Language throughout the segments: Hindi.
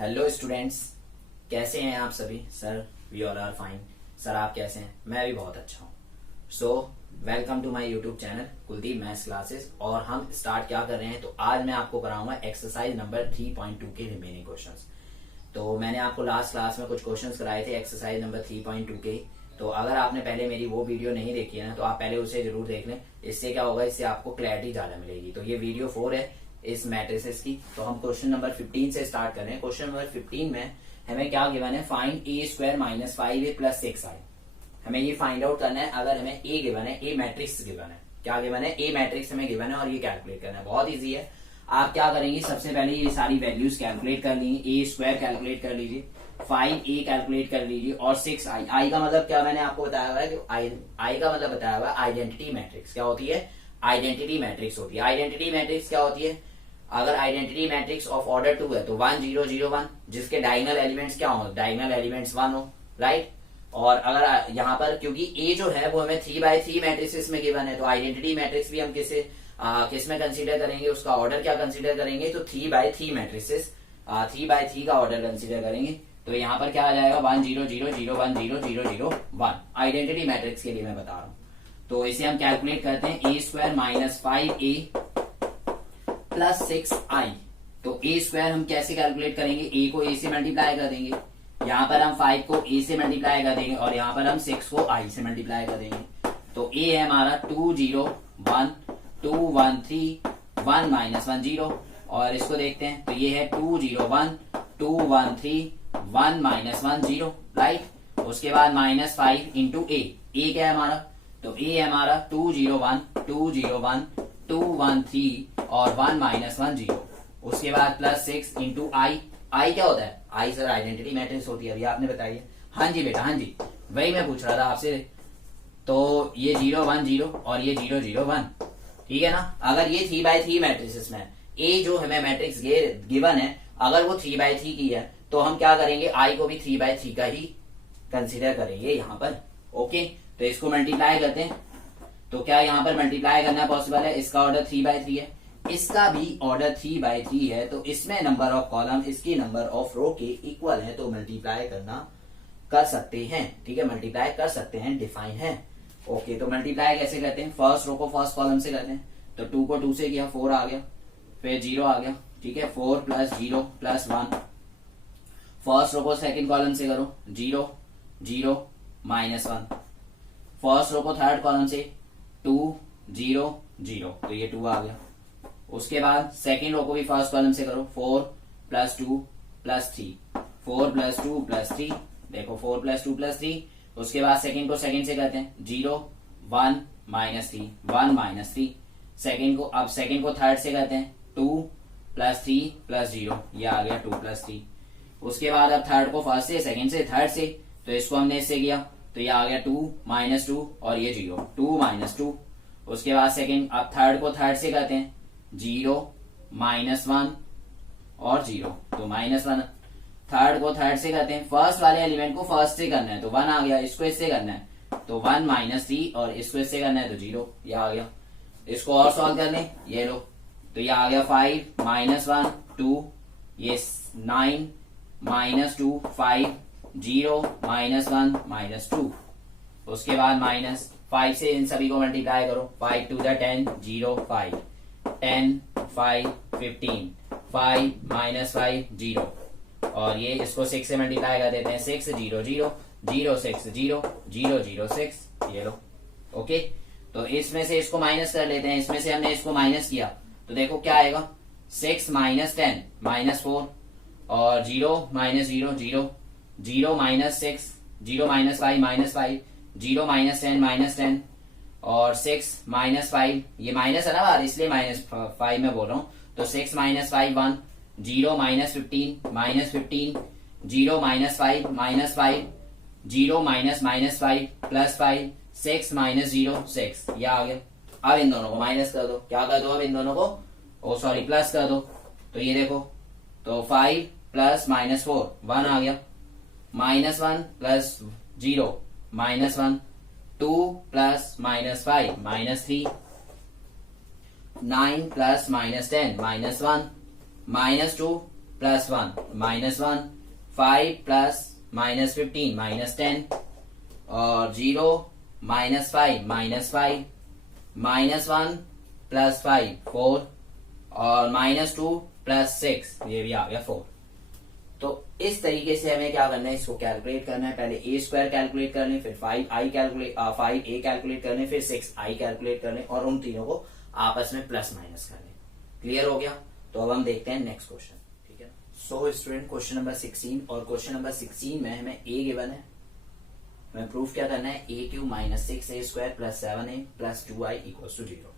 हेलो स्टूडेंट्स, कैसे हैं आप सभी। Sir we all are fine. Sir आप कैसे हैं? मैं भी बहुत अच्छा हूँ। So welcome to my YouTube channel Kuldeep maths classes. और हम स्टार्ट क्या कर रहे हैं, तो आज मैं आपको कराऊंगा एक्सरसाइज नंबर 3.2 के रिमेनिंग क्वेश्चंस। तो मैंने आपको लास्ट क्लास में कुछ क्वेश्चंस कराए थे एक्सरसाइज नंबर 3.2 के। तो अगर आपने पहले मेरी वो वीडियो नहीं देखी है ना, तो आप पहले उसे जरूर देख लें। इससे क्या होगा, इससे आपको क्लैरिटी ज्यादा मिलेगी। तो ये वीडियो 4 है इस मैट्रिसेस की। तो हम क्वेश्चन नंबर 15 से स्टार्ट कर रहे हैं। क्वेश्चन नंबर 15 में हमें क्या गिवन है, find a square minus 5a plus 6i। हमें ये फाइंड आउट करना है। अगर हमें ए गिवन है, ए मैट्रिक्स गिवन है, क्या गिवन है, ए मैट्रिक्स हमें गिवन है और ये कैलकुलेट करना है। बहुत इजी है। आप क्या करेंगे, सबसे पहले ये सारी वैल्यूज कैलकुलेट कर लीजिए। ए स्क्वायर कैलकुलेट कर लीजिए, 5a कैलकुलेट कर लीजिए और 6i। आई का मतलब क्या मैंने आपको बताया हुआ है कि आई का मतलब बताया हुआ है आइडेंटिटी मैट्रिक्स। क्या होती है? आइडेंटिटी मैट्रिक्स होती है। आइडेंटिटी मैट्रिक्स क्या होती है? अगर आइडेंटिटी मैट्रिक्स ऑफ ऑर्डर 2 है तो 1 0 0 1, जिसके डायगोनल एलिमेंट्स क्या हो, डायगोनल एलिमेंट्स 1 हो, राइट। और अगर यहाँ पर क्योंकि ए जो है वो हमें 3x3 मैट्रिसेस में गिवन है, तो आइडेंटिटी मैट्रिक्स भी हम किस में कंसीडर करेंगे, उसका ऑर्डर क्या कंसीडर करेंगे, तो 3x3 मैट्रिसेस, 3x3 का ऑर्डर कंसीडर करेंगे। तो यहाँ पर क्या आ जाएगा, 1 0 0 0 1 0 0 0 1। आइडेंटिटी मैट्रिक्स के लिए मैं बता रहा हूँ। तो इसे हम कैलकुलेट करते हैं, ए square minus 5a plus 6i। तो ए स्क्वायर हम कैसे कैलकुलेट करेंगे, ए को ए से मल्टीप्लाई कर देंगे, यहाँ पर हम 5 को ए से मल्टीप्लाई कर देंगे और यहाँ पर हम 6 को i से मल्टीप्लाई कर देंगे। तो ए है हमारा 2 0 1 2 1 3 1 माइनस 1 0। और इसको देखते हैं, तो ये है 2 0 1 2 1 3 1 माइनस 1 0, राइट। उसके बाद माइनस 5 इंटू ए क्या है हमारा, तो ए है हमारा 2 0 1 2 0 1 2 1 3 और 1 माइनस 1 0। उसके बाद प्लस 6 इंटू आई क्या होता है, आई सर आइडेंटिटी मैट्रिक्स होती है, अभी आपने बताई है। हाँ जी बेटा, हाँ जी, वही मैं पूछ रहा था आपसे। तो ये 0 1 0 और ये 0 0 1, ठीक है ना। अगर ये 3x3 मैट्रिसेस में ए जो हमें मैट्रिक्स गिवन है, अगर वो 3x3 की है, तो हम क्या करेंगे, आई को भी 3x3 का ही कंसिडर करेंगे यहाँ पर। ओके, तो इसको मल्टीप्लाई करते हैं। तो क्या यहाँ पर मल्टीप्लाई करना पॉसिबल है? इसका ऑर्डर 3x3 है, इसका भी ऑर्डर 3x3 है, तो इसमें नंबर ऑफ कॉलम इसकी नंबर ऑफ रो के इक्वल है, तो मल्टीप्लाई कर सकते हैं, ठीक है, मल्टीप्लाई कर सकते हैं, डिफाइन है। ओके, तो मल्टीप्लाई कैसे करते हैं, फर्स्ट रो को फर्स्ट कॉलम से करते हैं। तो 2 को 2 से किया, 4 आ गया, फिर 0 आ गया, ठीक है, 4 प्लस 0 प्लस 1। फर्स्ट रो को सेकेंड कॉलम से करो, 0 0 माइनस 1। फर्स्ट रो को थर्ड कॉलम से 2 0 0, तो ये 2 आ गया। उसके बाद सेकेंड रो को भी फर्स्ट कॉलम से करो, 4 प्लस 2 प्लस 3 4 प्लस 2 प्लस 3, देखो 4 प्लस 2 प्लस 3। उसके बाद सेकेंड को सेकेंड से करते हैं, 0 1 माइनस 3 1 माइनस 3। सेकेंड को थर्ड से करते हैं, 2 प्लस 3 प्लस 0, ये आ गया 2 प्लस 3। उसके बाद अब थर्ड को फर्स्ट से, सेकेंड से, थर्ड से, तो इसको हमने इससे किया, तो ये आ गया 2 माइनस 2 और ये 0 2 माइनस 2। उसके बाद सेकेंड, अब थर्ड को थर्ड से करते हैं, 0 माइनस 1 और 0, तो माइनस 1। थर्ड को थर्ड से करते हैं, फर्स्ट वाले एलिमेंट को फर्स्ट से करना है, तो 1 आ गया, इसको इससे करना है, तो 1 माइनस 3 और इसको इससे करना है, तो 0, ये आ गया। इसको और सॉल्व कर लें, ये लो, तो ये आ गया 5 माइनस 1 2, ये 9 माइनस 2 5 0 माइनस 1 माइनस 2। उसके बाद माइनस 5 से इन सभी को मल्टीप्लाई करो, 5 to the 10 0 5 10 5 15 5 माइनस 5 0। और ये इसको 6 से मल्टीप्लाई कर देते हैं, 6 0 0 0 6 0 0 0 6, ये लो। ओके, तो इसमें से इसको माइनस कर लेते हैं, इसमें से हमने इसको माइनस किया, तो देखो क्या आएगा, 6 माइनस 10 माइनस 4 और 0 minus 0 0 0 minus 6 0 minus 5 minus 5 0 minus 10 minus 10 और 6 माइनस 5, ये माइनस है ना बाहर, इसलिए माइनस 5 में बोल रहा हूँ। तो 6 minus 5 1 0 minus 15 minus 15 0 minus 5 minus 5 0 minus minus 5 plus 5 6 minus 0 6, ये आ गया। अब इन दोनों को माइनस कर दो, क्या कर दो, अब इन दोनों को प्लस कर दो, तो ये देखो, तो 5 प्लस माइनस 4 1 आ गया, minus 1 plus 0 minus 1 2 plus minus 5 minus 3 9 plus minus 10 minus 1 minus 2 plus 1 -1, 5 plus -15 -10, और 0 -5 -5, -1 प्लस 5 4, और -2 प्लस 6, ये भी आ गया 4। तो इस तरीके से हमें क्या करना है, इसको कैलकुलेट करना है। पहले ए स्क्वायर कैलकुलेट कर लें, फिर 5a कैलकुलेट कर लें, फिर 6i कैलकुलेट कर लें, और उन तीनों को आपस में प्लस माइनस कर लें। क्लियर हो गया? तो अब हम देखते हैं नेक्स्ट क्वेश्चन। ठीक है, सो स्टूडेंट क्वेश्चन नंबर 16, और क्वेश्चन नंबर 16 में हमें ए गिवन है, हमें प्रूफ क्या करना है, a³ -6a² + 7a + 2i = 0,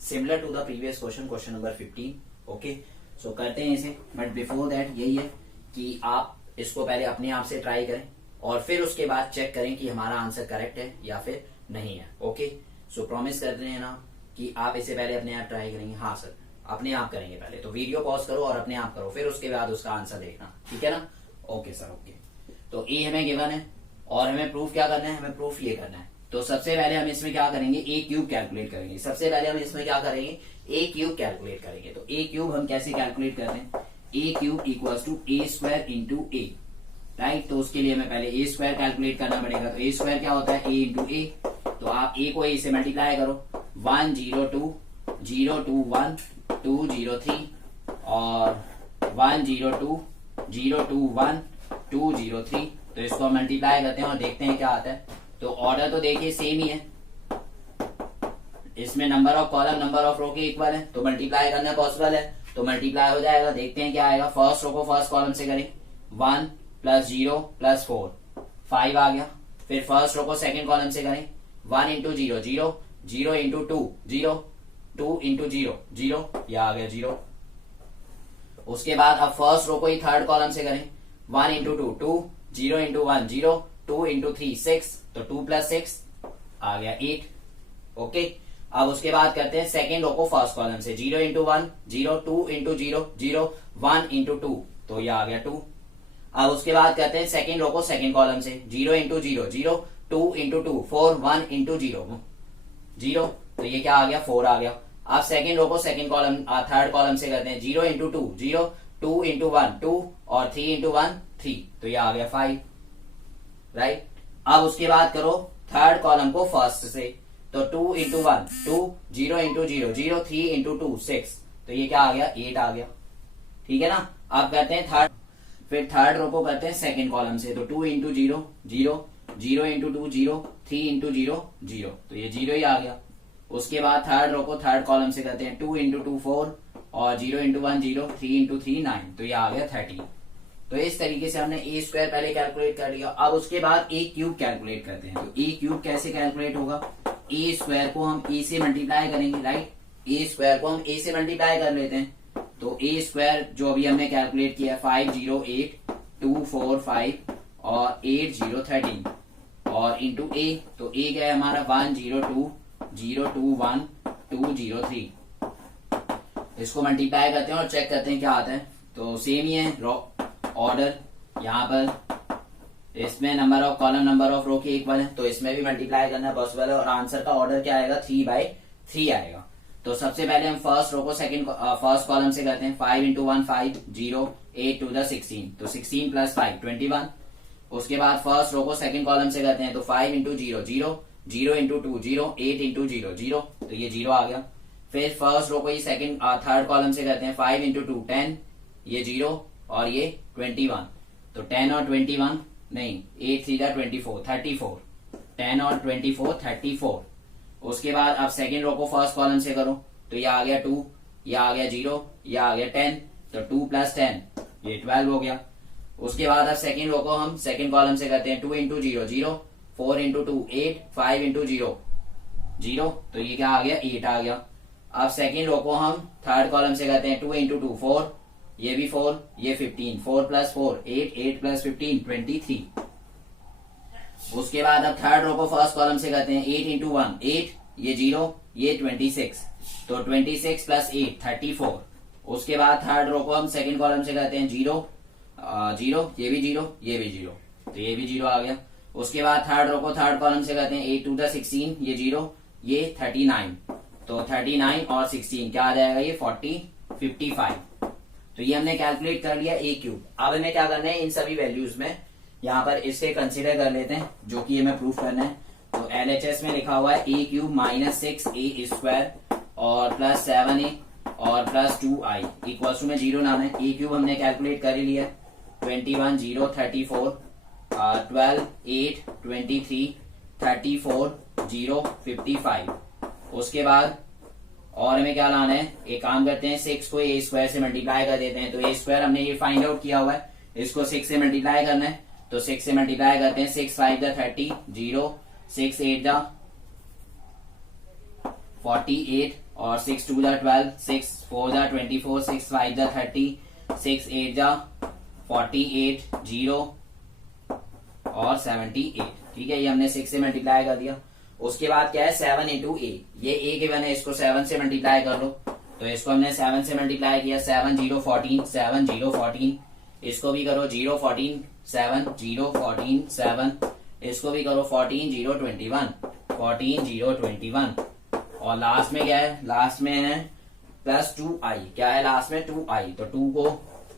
similar to the previous question, question number 15। Okay, so करते हैं इसे, बट बिफोर दैट यही है कि आप इसको पहले अपने आप से ट्राई करें और फिर उसके बाद चेक करें कि हमारा आंसर करेक्ट है या फिर नहीं है। ओके, सो प्रॉमिस करते हैं ना कि आप इसे पहले अपने आप ट्राई करेंगे। हाँ सर, अपने आप करेंगे पहले, तो वीडियो पॉज करो और अपने आप करो, फिर उसके बाद उसका आंसर देखना। ठीक है ना? Okay sir, okay. तो ए हमें गिवन है और हमें प्रूफ क्या करना है, हमें प्रूफ ये करना है। तो सबसे पहले हम इसमें क्या करेंगे, a³ कैलकुलेट करेंगे। सबसे पहले हम इसमें क्या करेंगे, a³ कैलकुलेट करेंगे। तो a³ हम कैसे कैलकुलेट करते हैं, a³ = a² × a, राइट। तो उसके लिए हमें पहले a² कैलकुलेट करना पड़ेगा। तो a² क्या होता है, a × a। तो आप a को a से मल्टीप्लाई करो, 1 0 2 0 2 1 2 0 3, और 1 0 2 0 2 1 2 0 3। तो इसको हम मल्टीप्लाई करते हैं और देखते हैं क्या आता है। तो ऑर्डर तो देखिए सेम ही है, इसमें number of column number of row के इक्वल है, तो मल्टीप्लाई करना पॉसिबल है, तो मल्टीप्लाई हो जाएगा। देखते हैं क्या आएगा। फर्स्ट रो को फर्स्ट कॉलम से करें, 1 + 0 + 4, 5 आ गया। फिर फर्स्ट रो को सेकंड कॉलम से करें, 1 × 0 0, 0 × 2 0, 2 × 0 0, यह आ गया 0। उसके बाद अब फर्स्ट रो को ही थर्ड कॉलम से करें, 1 × 2 2, 0 × 1 0, 2 × 3 6, तो 2 + 6 आ गया 8। ओके, अब उसके बाद करते हैं सेकेंड रो को फर्स्ट कॉलम से, 0 × 1 0, 2 × 0 0, 1 × 2, तो ये आ गया 2। अब उसके बाद करते हैं सेकेंड रो को सेकेंड कॉलम से, 0 × 0 0, 2 × 2 4, 1 × 0 0, तो ये क्या आ गया, 4 आ गया। अब सेकेंड रो को सेकेंड कॉलम थर्ड कॉलम से करते हैं, 0 × 2 0, 2 × 1 2, और 3 × 1 3, तो ये आ गया 5, राइट। अब उसके बाद करो थर्ड कॉलम को फर्स्ट से, तो 2 × 1 2, 0 × 0 0, 3 × 2 6, तो ये क्या आ गया, 8 आ गया। ठीक है ना? अब करते हैं थर्ड, फिर थर्ड रो को करते हैं सेकंड कॉलम से, तो 2 × 0 0, 0 × 2 0, 3 × 0 0, तो ये 0 ही आ गया। उसके बाद थर्ड रो को थर्ड कॉलम से करते हैं, 2 × 2 4, और 0 × 1 0, 3 × 3 9, तो ये आ गया 30। तो इस तरीके से हमने a² पहले कैलकुलेट कर लिया। अब उसके बाद a³ कैलकुलेट करते हैं। तो a³ कैसे कैलकुलेट होगा, a² को हम a से मल्टीप्लाई करेंगे, राइट। a² को हम a से मल्टीप्लाई कर लेते हैं। तो a² जो अभी हमने कैलकुलेट किया, 5 0 8 2 4 5, और 8 0 13, और इंटू a, तो a गया हमारा 1 0 2 0 2 1 2 0 3। इसको मल्टीप्लाई करते हैं और चेक करते हैं क्या आता है। तो सेम ही है ऑर्डर, यहाँ पर इसमें number of column number of row के इक्वल है, तो इसमें भी मल्टीप्लाई करना पॉसिबल है, और आंसर का ऑर्डर क्या आएगा, 3/3 आएगा। तो सबसे पहले हम फर्स्ट रो को फर्स्ट कॉलम से करते हैं, 5 × 1 5 0, 8 to the 16, तो 16 + 5 21। उसके बाद फर्स्ट रो को सेकंड कॉलम से करते हैं, तो 5 × 0 0, 0 × 2 0, 8 × 0 0, तो ये 0 आ गया। फिर फर्स्ट रो को ही सेकंड थर्ड कॉलम से करते हैं, 5 × 2 10, ये 0, और ये 21, तो 10 और 21 नहीं, 8 3 24 34, 10 और 24 34। उसके बाद अब सेकेंड रो को फर्स्ट कॉलम से करो, तो ये आ गया 2, ये आ गया 0, ये आ गया 10, तो 2 + 10, ये 12 हो गया। उसके बाद अब सेकेंड रो को हम सेकेंड कॉलम से करते हैं, 2 × 0 0, 4 × 2 8, 5 × 0 0, तो ये क्या आ गया, 8 आ गया। अब सेकेंड रो को हम थर्ड कॉलम से करते हैं, 2 × 2 4, ये भी 4, ये 15, 4 + 4 8, 8 + 15 23। उसके बाद अब थर्ड रो को फर्स्ट कॉलम से करते हैं, 8 × 1 8, ये 0, ये 26, तो 26 + 8 34। उसके बाद थर्ड रो को हम सेकंड कॉलम से करते हैं, 0 0, ये भी 0, ये भी 0, तो ये भी 0 आ गया। उसके बाद थर्ड रो को थर्ड कॉलम से करते हैं, 8 to the 16, ये 0, ये 39, तो 39 और 16 क्या आ जाएगा, ये 40 55। तो ये हमने कैलकुलेट कर लिया ए क्यूब। अब हमें क्या करना है, इन सभी वैल्यूज में यहाँ पर इसे कंसीडर कर लेते हैं, जो कि हमें प्रूफ करना है। तो एलएचएस में लिखा हुआ है ए क्यूब माइनस 6a स्क्वायर और प्लस 7a और प्लस 2i इक्वल टू में 0 लाना है। ए क्यूब हमने कैलकुलेट कर ही लिया, 21 0 34 12 8 23 34 0 55। उसके बाद और हमें क्या लाना है, एक काम करते हैं, 6 को ए स्क्वायर से मल्टीप्लाई कर देते हैं। तो ए स्क्वायर हमने ये फाइंड आउट किया हुआ है, इसको 6 से मल्टीप्लाई करना है। तो 6 से मल्टीप्लाई करते हैं, 6 5 द 30 0 6 8 द 48 और 6 2 द 12 6 4 द 24 6 5 द 30 6 8 द 48 0 और 78। ठीक है, ये हमने 6 से मल्टीप्लाई कर दिया। उसके बाद क्या है, 7 इंटू ए, ये ए गिवन है, इसको 7 से मल्टीप्लाई कर लो। तो इसको हमने 7 से मल्टीप्लाई किया, 7 0 14 7 0 14। इसको भी करो 0 14 7 0 14 7। इसको भी करो 14 0 21 14 0 21। और लास्ट में क्या है, लास्ट में है प्लस 2i। क्या है लास्ट में, 2i। तो 2 को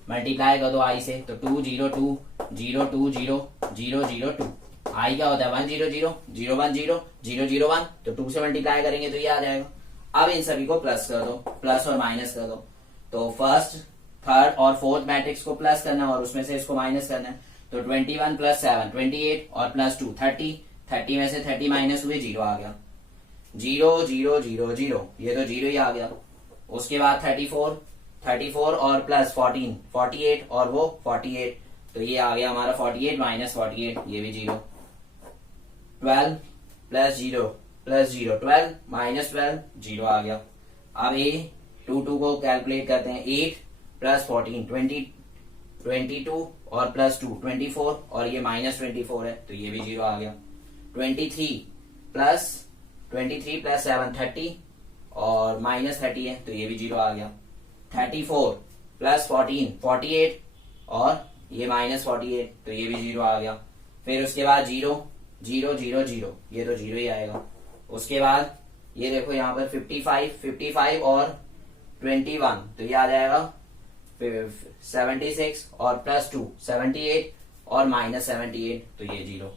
मल्टीप्लाई कर दो i से, तो 2 0 2 0 2 0 0 0 2। i क्या होता है, 1 0 0 0 1 0 0 0 1। तो 2 से मल्टीप्लाई करेंगे तो ये आ जाएगा। अब इन सभी को प्लस कर दो, प्लस और माइनस कर दो। तो फर्स्ट थर्ड और फोर्थ मैट्रिक्स को प्लस करना है और उसमें से इसको माइनस करना है। तो 21 प्लस 7 28 और प्लस 2 30। 30 में से 30 माइनस हुए, 0 आ गया। 0 0 0 0, ये तो 0 ही आ गया। उसके बाद 34 और प्लस 14 48 और वो 48। तो ये आ गया हमारा 48 माइनस 48, ये भी 0। 12 प्लस 0 12 माइनस 12 0 आ गया। अब ये 2 को कैलकुलेट करते हैं, 8 प्लस 14 22 और प्लस 2 24 और ये माइनस 24 है, तो ये भी 0 आ गया। 23 प्लस 7 30 और माइनस 30 है, तो ये भी 0 आ गया। 34 प्लस 14 48 और ये माइनस 48, तो ये भी 0 आ गया। फिर उसके बाद 0 0 0 0, ये तो 0 ही आएगा। उसके बाद ये देखो यहाँ पर 55 और 21, तो ये आ जाएगा 76 और प्लस 2 78 और माइनस 78, तो ये 0।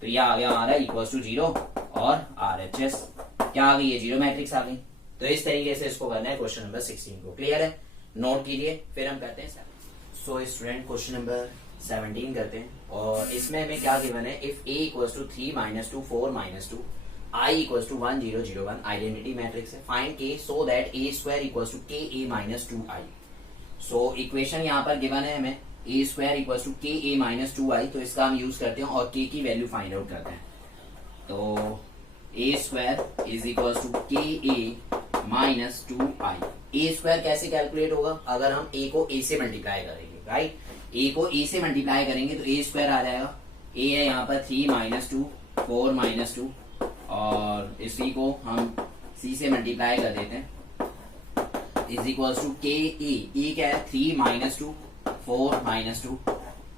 तो ये आ गया हमारा इक्वल टू 0 और RHS क्या आ गई, ये 0 मैट्रिक्स आ गई। तो इस तरीके से इसको करना है क्वेश्चन नंबर 16 को। क्लियर है, नोट कीजिए। फिर हम करते हैं सो स्टूडेंट क्वेश्चन नंबर 17 करते हैं, और इसमें हमें क्या गिवन है, if a equals to 3 minus 2 4 minus 2 I equals to 1 0 0 1 identity matrix है। Find k so that a square equals to ka minus 2i। So equation यहाँ पर गिवन है हमें a square equals to ka minus 2i, तो इसका हम यूज करते हैं और k की वैल्यू फाइंड आउट करते हैं। तो a square is equals to ka minus 2i। a square कैसे कैलकुलेट होगा, अगर हम a को a से मल्टीप्लाई करेंगे, राइट। a को a से मल्टीप्लाई करेंगे तो a स्क्वायर आ जाएगा। a है यहाँ पर 3 माइनस 2 4 माइनस 2 और इसी को हम c से मल्टीप्लाई कर देते हैं, इज इक्वल टू के ए क्या है 3 माइनस 2 4 माइनस 2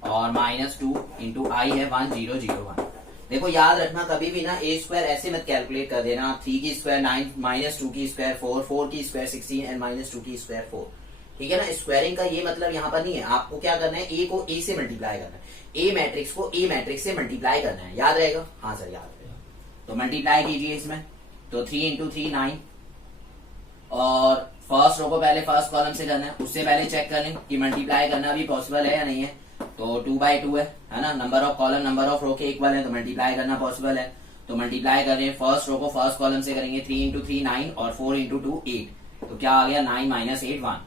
और माइनस 2 इंटू आई है 1 0 0 1। देखो याद रखना कभी भी ना ए स्क्वायर ऐसे मत कैलकुलेट कर देना, 3 की स्क्वायर 9 माइनस 2 की स्क्वायर 4 4 की स्क्वायर 16 एंड माइनस 2 की स्क्वायर 4। ठीक है ना, स्क्वायरिंग का ये मतलब यहाँ पर नहीं है। आपको क्या करना है, ए को ए से मल्टीप्लाई करना है, ए मैट्रिक्स को ए मैट्रिक्स से मल्टीप्लाई करना है। याद रहेगा, हाँ सर याद रहेगा। तो मल्टीप्लाई कीजिए इसमें, तो 3 इंटू 3 9 और फर्स्ट रो को पहले फर्स्ट कॉलम से करना है। उससे पहले चेक कर लें कि मल्टीप्लाई करना भी पॉसिबल है या नहीं है। तो 2 बाई 2 है ना, number of column number of row के इक्वल है, तो मल्टीप्लाई करना पॉसिबल है। तो मल्टीप्लाई कर रहे हैं, फर्स्ट रो को फर्स्ट कॉलम से करेंगे, 3 इंटू 3 9 और 4 इंटू 2 8। तो क्या आ गया 9 minus 8 1।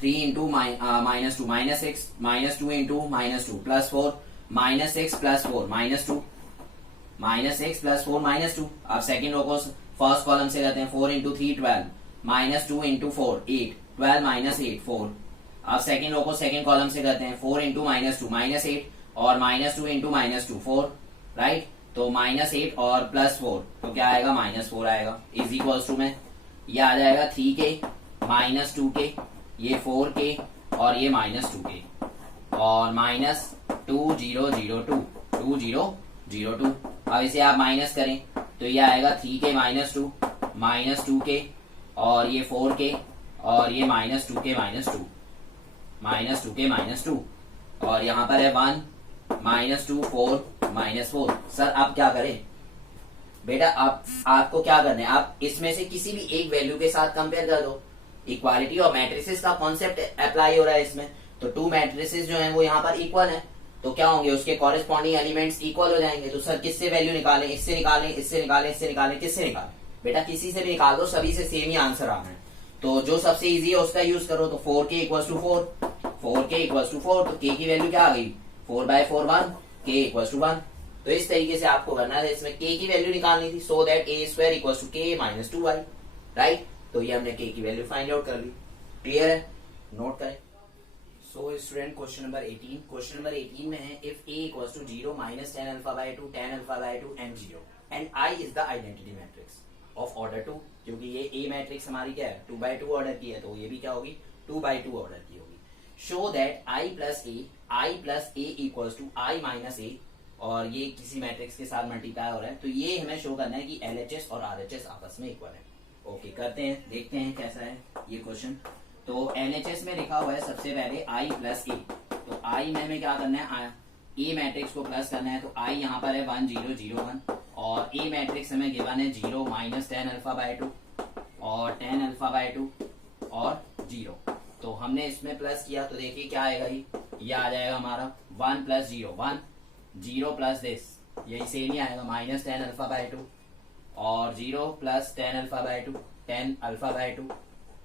3 into minus 2 minus 6 minus 2 into minus 2 plus 4 minus 6 plus 4 minus 2 minus 6 plus 4 minus 2। अब सेकेंड रो को फर्स्ट कॉलम से करते हैं, 4 इंटू 3 12 माइनस 2 इंटू 4 8 12 माइनस 8 4। अब सेकेंड रो को सेकेंड कॉलम से करते हैं, 4 इंटू माइनस 2 माइनस 8 और माइनस 2 इंटू माइनस 2 4, राइट। तो माइनस 8 और प्लस 4, तो क्या आएगा माइनस 4 आएगा। इज इक्वल्स टू में ये आ जाएगा 3k माइनस 2k, ये 4k और ये माइनस 2k और माइनस 2 0 0 2 2 0 0 2। अब इसे आप माइनस करें तो ये आएगा 3k माइनस 2 के और ये 4k और ये माइनस 2k माइनस 2। -2 और यहाँ पर है 1 -2 4 -4। सर आप क्या करें बेटा, आपको क्या करना है, आप इसमें से किसी भी एक वैल्यू के साथ कंपेयर कर दो। इक्वालिटी और मैट्रिसेस का कॉन्सेप्ट अप्लाई हो रहा है इसमें। तो टू मैट्रिसेस जो हैं वो यहाँ पर इक्वल हैं, तो क्या होंगे, उसके कॉरेस्पॉन्डिंग एलिमेंट्स इक्वल हो जाएंगे। तो सर किससे वैल्यू निकालें, इससे निकालें, इससे निकालें, इससे निकालें, किससे निकालें? बेटा किसी से भी निकाल दो, सभी से सेम ही आंसर आना है। तो जो सबसे इजी है उसका यूज करो। तो 4k इक्वल टू 4 तो k की वैल्यू क्या आ गई, 4/4 1, k इक्वल टू 1। तो इस तरीके से आपको करना है, इसमें k की वैल्यू निकालनी थी, so that a² equal to k -2y, right. तो ये हमने k की वैल्यू फाइंड आउट कर ली। क्लियर है, नोट करें। सो स्टूडेंट क्वेश्चन नंबर 18 में है if a equals to 0 -10 α/2 10 α/2 and 0 and I is the identity matrix of order 2। क्योंकि ये A मैट्रिक्स हमारी क्या है, 2/2 ऑर्डर की है, तो ये भी क्या होगी, 2/2 ऑर्डर की होगी। Show that I plus A equals to I minus A, और ये किसी मैट्रिक्स के साथ मल्टीप्लाई हो रहा है, तो ये हमें शो करना है कि LHS और RHS आपस में इक्वल है। ओके करते हैं, देखते हैं कैसा है ये क्वेश्चन। तो LHS में लिखा हुआ है सबसे पहले I प्लस A। तो I में हमें क्या करना है, A मैट्रिक्स को प्लस करना है। तो I यहाँ पर है 1 0 0 1, और A मैट्रिक्स हमें गिवन है 0 -10 α/2 और 10 α/2 और 0। तो हमने इसमें प्लस किया तो देखिए क्या आएगा, ये आ जाएगा हमारा 1 + 0 1 0 प्लस दिस, यही सेम ही आएगा -10 α/2 और 0 + 10 α/2 10 α/2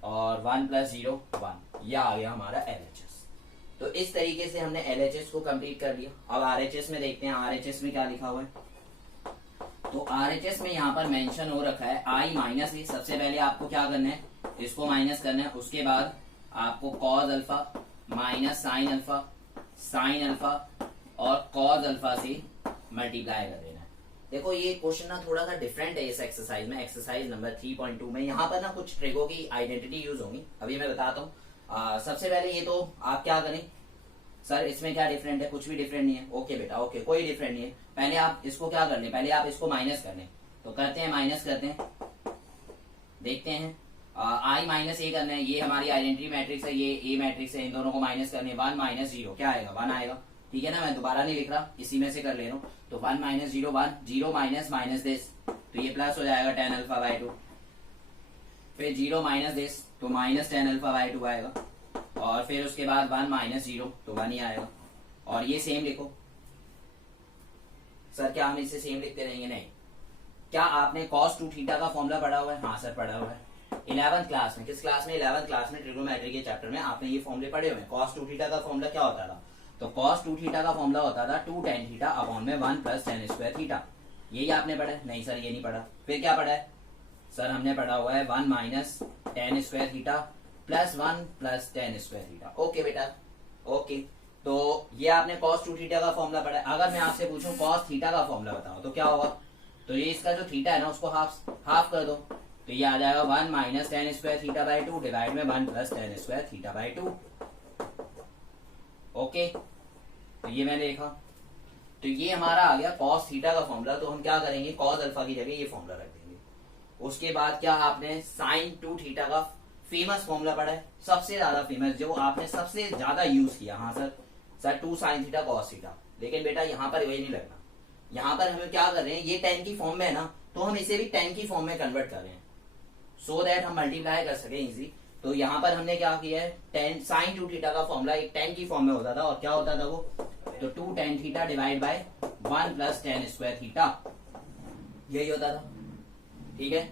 और 1 + 0 1। यह आ गया हमारा LHS। तो इस तरीके से हमने LHS को कंप्लीट कर लिया। अब RHS में देखते हैं, RHS में क्या लिखा हुआ है। तो RHS में यहाँ पर मेंशन हो रखा है I माइनस A। सबसे पहले आपको क्या करना है, इसको माइनस करना है, उसके बाद आपको cos alpha minus sin alpha और cos अल्फा से मल्टीप्लाई कर देना है। देखो ये क्वेश्चन ना थोड़ा सा डिफरेंट है इस एक्सरसाइज में, एक्सरसाइज नंबर 3.2 में। यहाँ पर ना कुछ ट्रिगों की आइडेंटिटी यूज होंगी, अभी मैं बताता हूँ। सबसे पहले ये तो आप क्या करें, सर इसमें क्या डिफरेंट है, कुछ भी डिफरेंट नहीं है। ओके बेटा ओके, कोई डिफरेंट नहीं है। पहले आप इसको क्या कर लें, पहले आप इसको माइनस कर लें। तो करते हैं, माइनस करते हैं, देखते हैं। I माइनस A करना है, ये हमारी आइडेंटिटी मैट्रिक्स है, ये A मैट्रिक्स है, इन दोनों को माइनस करने। 1 - 0 क्या आएगा, 1 आएगा, ठीक है ना। मैं दोबारा नहीं लिख रहा, इसी में से कर ले रहा हूँ। तो 1 - 0 1 0 माइनस दिस, तो ये प्लस हो जाएगा 10 α/2। फिर 0 माइनस दिस, तो -10 α/2 आएगा, और फिर उसके बाद 1 - 0 तो 1 ही आएगा। और ये सेम लिखो। सर क्या हम इसे सेम लिखते रहेंगे, नहीं। क्या आपने cos 2 थीटा का फॉर्मूला पढ़ा हुआ है? हाँ सर पढ़ा हुआ है 11th क्लास में। किस क्लास में? 11th क्लास में, ट्रिग्नोमेट्री के चैप्टर में आपने ये फॉर्मूले पढ़े हुए हैं। cos 2 थीटा का फॉर्मूला क्या होता था? तो cos 2 थीटा का फॉर्मूला होता था 2 tan थीटा अपॉन में 1 + tan² थीटा। यही आपने पढ़ा है? नहीं सर ये नहीं पढ़ा। फिर क्या पढ़ा है सर? हमने पढ़ा हुआ है 1 - tan² theta + 1 + tan² theta. Okay बेटा ओके, तो ये आपने cos 2 थीटा का फॉर्मूला पढ़ा है। अगर मैं आपसे पूछूं cos थीटा का फॉर्मूला बताओ तो क्या होगा? तो ये इसका जो थीटा है ना उसको हाफ कर दो, तो ये आ जाएगा 1 - tan² थीटा/2 डिवाइड में 1 + tan² थीटा/2। ओके, तो ये मैंने देखा। तो ये हमारा आ गया cos थीटा का फॉर्मूला। तो हम क्या करेंगे, cos अल्फा की जगह ये फॉर्मूला रख देंगे। उसके बाद क्या आपने sin 2 थीटा का फेमस फॉर्मूला पढ़ा है, सबसे ज्यादा फेमस, जो आपने सबसे ज्यादा यूज किया। हाँ sir 2 sin theta cos theta. लेकिन बेटा यहाँ पर वही नहीं लगना, यहाँ पर हमें क्या कर रहे हैं, ये 10 की फॉर्म में है ना, तो हम इसे भी 10 की फॉर्म में कन्वर्ट कर रहे हैं, सो दैट हम मल्टीप्लाई कर सके इजी। तो यहाँ पर हमने क्या किया है, 10 sin 2 थीटा का फॉर्मूला एक 10 की फॉर्म में होता था, और क्या होता था वो, तो 2 tan theta divide by 1 + tan² theta, यही होता था। ठीक है,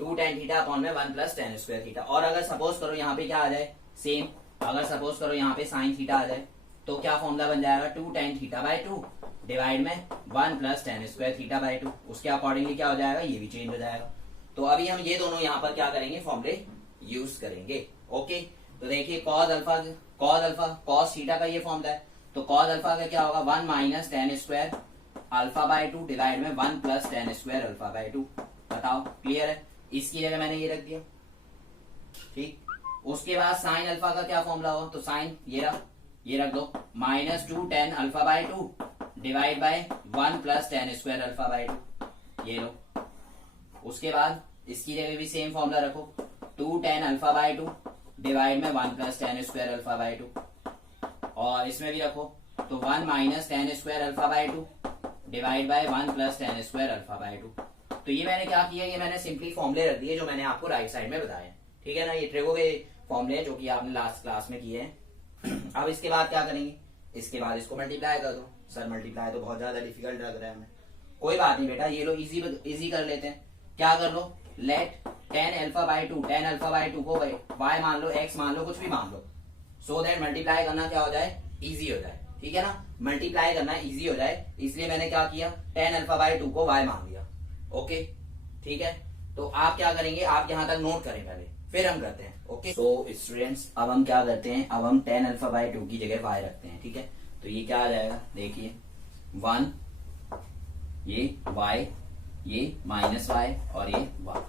2 tan थीटा अपॉन में 1 + tan² थीटा। और अगर सपोज करो यहाँ पे क्या आ जाए सेम, अगर सपोज करो यहाँ पे sin थीटा आ जाए, तो क्या फॉर्मूला बन जाएगा, 2 tan थीटा/2 डिवाइड में 1 + tan² थीटा/2। उसके अकॉर्डिंगली क्या हो जाएगा, ये भी चेंज हो जाएगा। तो अभी हम ये दोनों यहाँ पर क्या करेंगे, फॉर्मूले यूज करेंगे। ओके, तो देखिए cos थीटा का ये फॉर्मूला है। तो cos अल्फा का क्या होगा, 1 - tan² α/2 डिवाइड में 1 + tan² α/2। बताओ क्लियर है? इसकी जगह मैंने ये रख दिया, ठीक। उसके बाद sin अल्फा का क्या फॉर्मूला होगा, तो sin ये रख दो, -2 tan α/2 डिवाइड बाय 1 + tan² α/2, ये लो। उसके बाद इसकी जगह भी सेम फॉर्मूला रखो, 2 tan α/2 डिवाइड में 1 + tan² α/2। और इसमें भी रखो, तो 1 minus ten square alpha by 2 divide by 1 plus ten square alpha by 2। तो ये मैंने क्या किया, ये मैंने सिंपली फॉर्मुले रख दिए जो मैंने आपको राइट साइड में बताया, ठीक है ना। ये ट्रेगो के फॉर्मुले जो कि आपने लास्ट क्लास में किए हैं। अब इसके बाद क्या करेंगे, इसके बाद इसको मल्टीप्लाई कर दो। सर मल्टीप्लाई तो बहुत ज्यादा डिफिकल्ट लग रहा है हमें। कोई बात नहीं बेटा, ये लो इजी कर लेते हैं। क्या कर लो, let ten alpha by 2, ten alpha by 2 को y मान लो, x मान लो, कुछ भी मान लो, सो दैट मल्टीप्लाई करना क्या हो जाए, इजी हो जाए, ठीक है ना। मल्टीप्लाई करना इजी हो जाए, इसलिए मैंने क्या किया, टेन अल्फा बाय 2 को y मान दिया। ओके ठीक है, तो आप क्या करेंगे, आप यहां तक नोट करें पहले, फिर हम करते हैं। ओके सो स्टूडेंट्स, अब हम क्या करते हैं, अब हम टेन अल्फा बाय 2 की जगह y रखते हैं, ठीक है। तो ये क्या आ जाएगा, देखिए 1, ये y, ये माइनस y और ये y।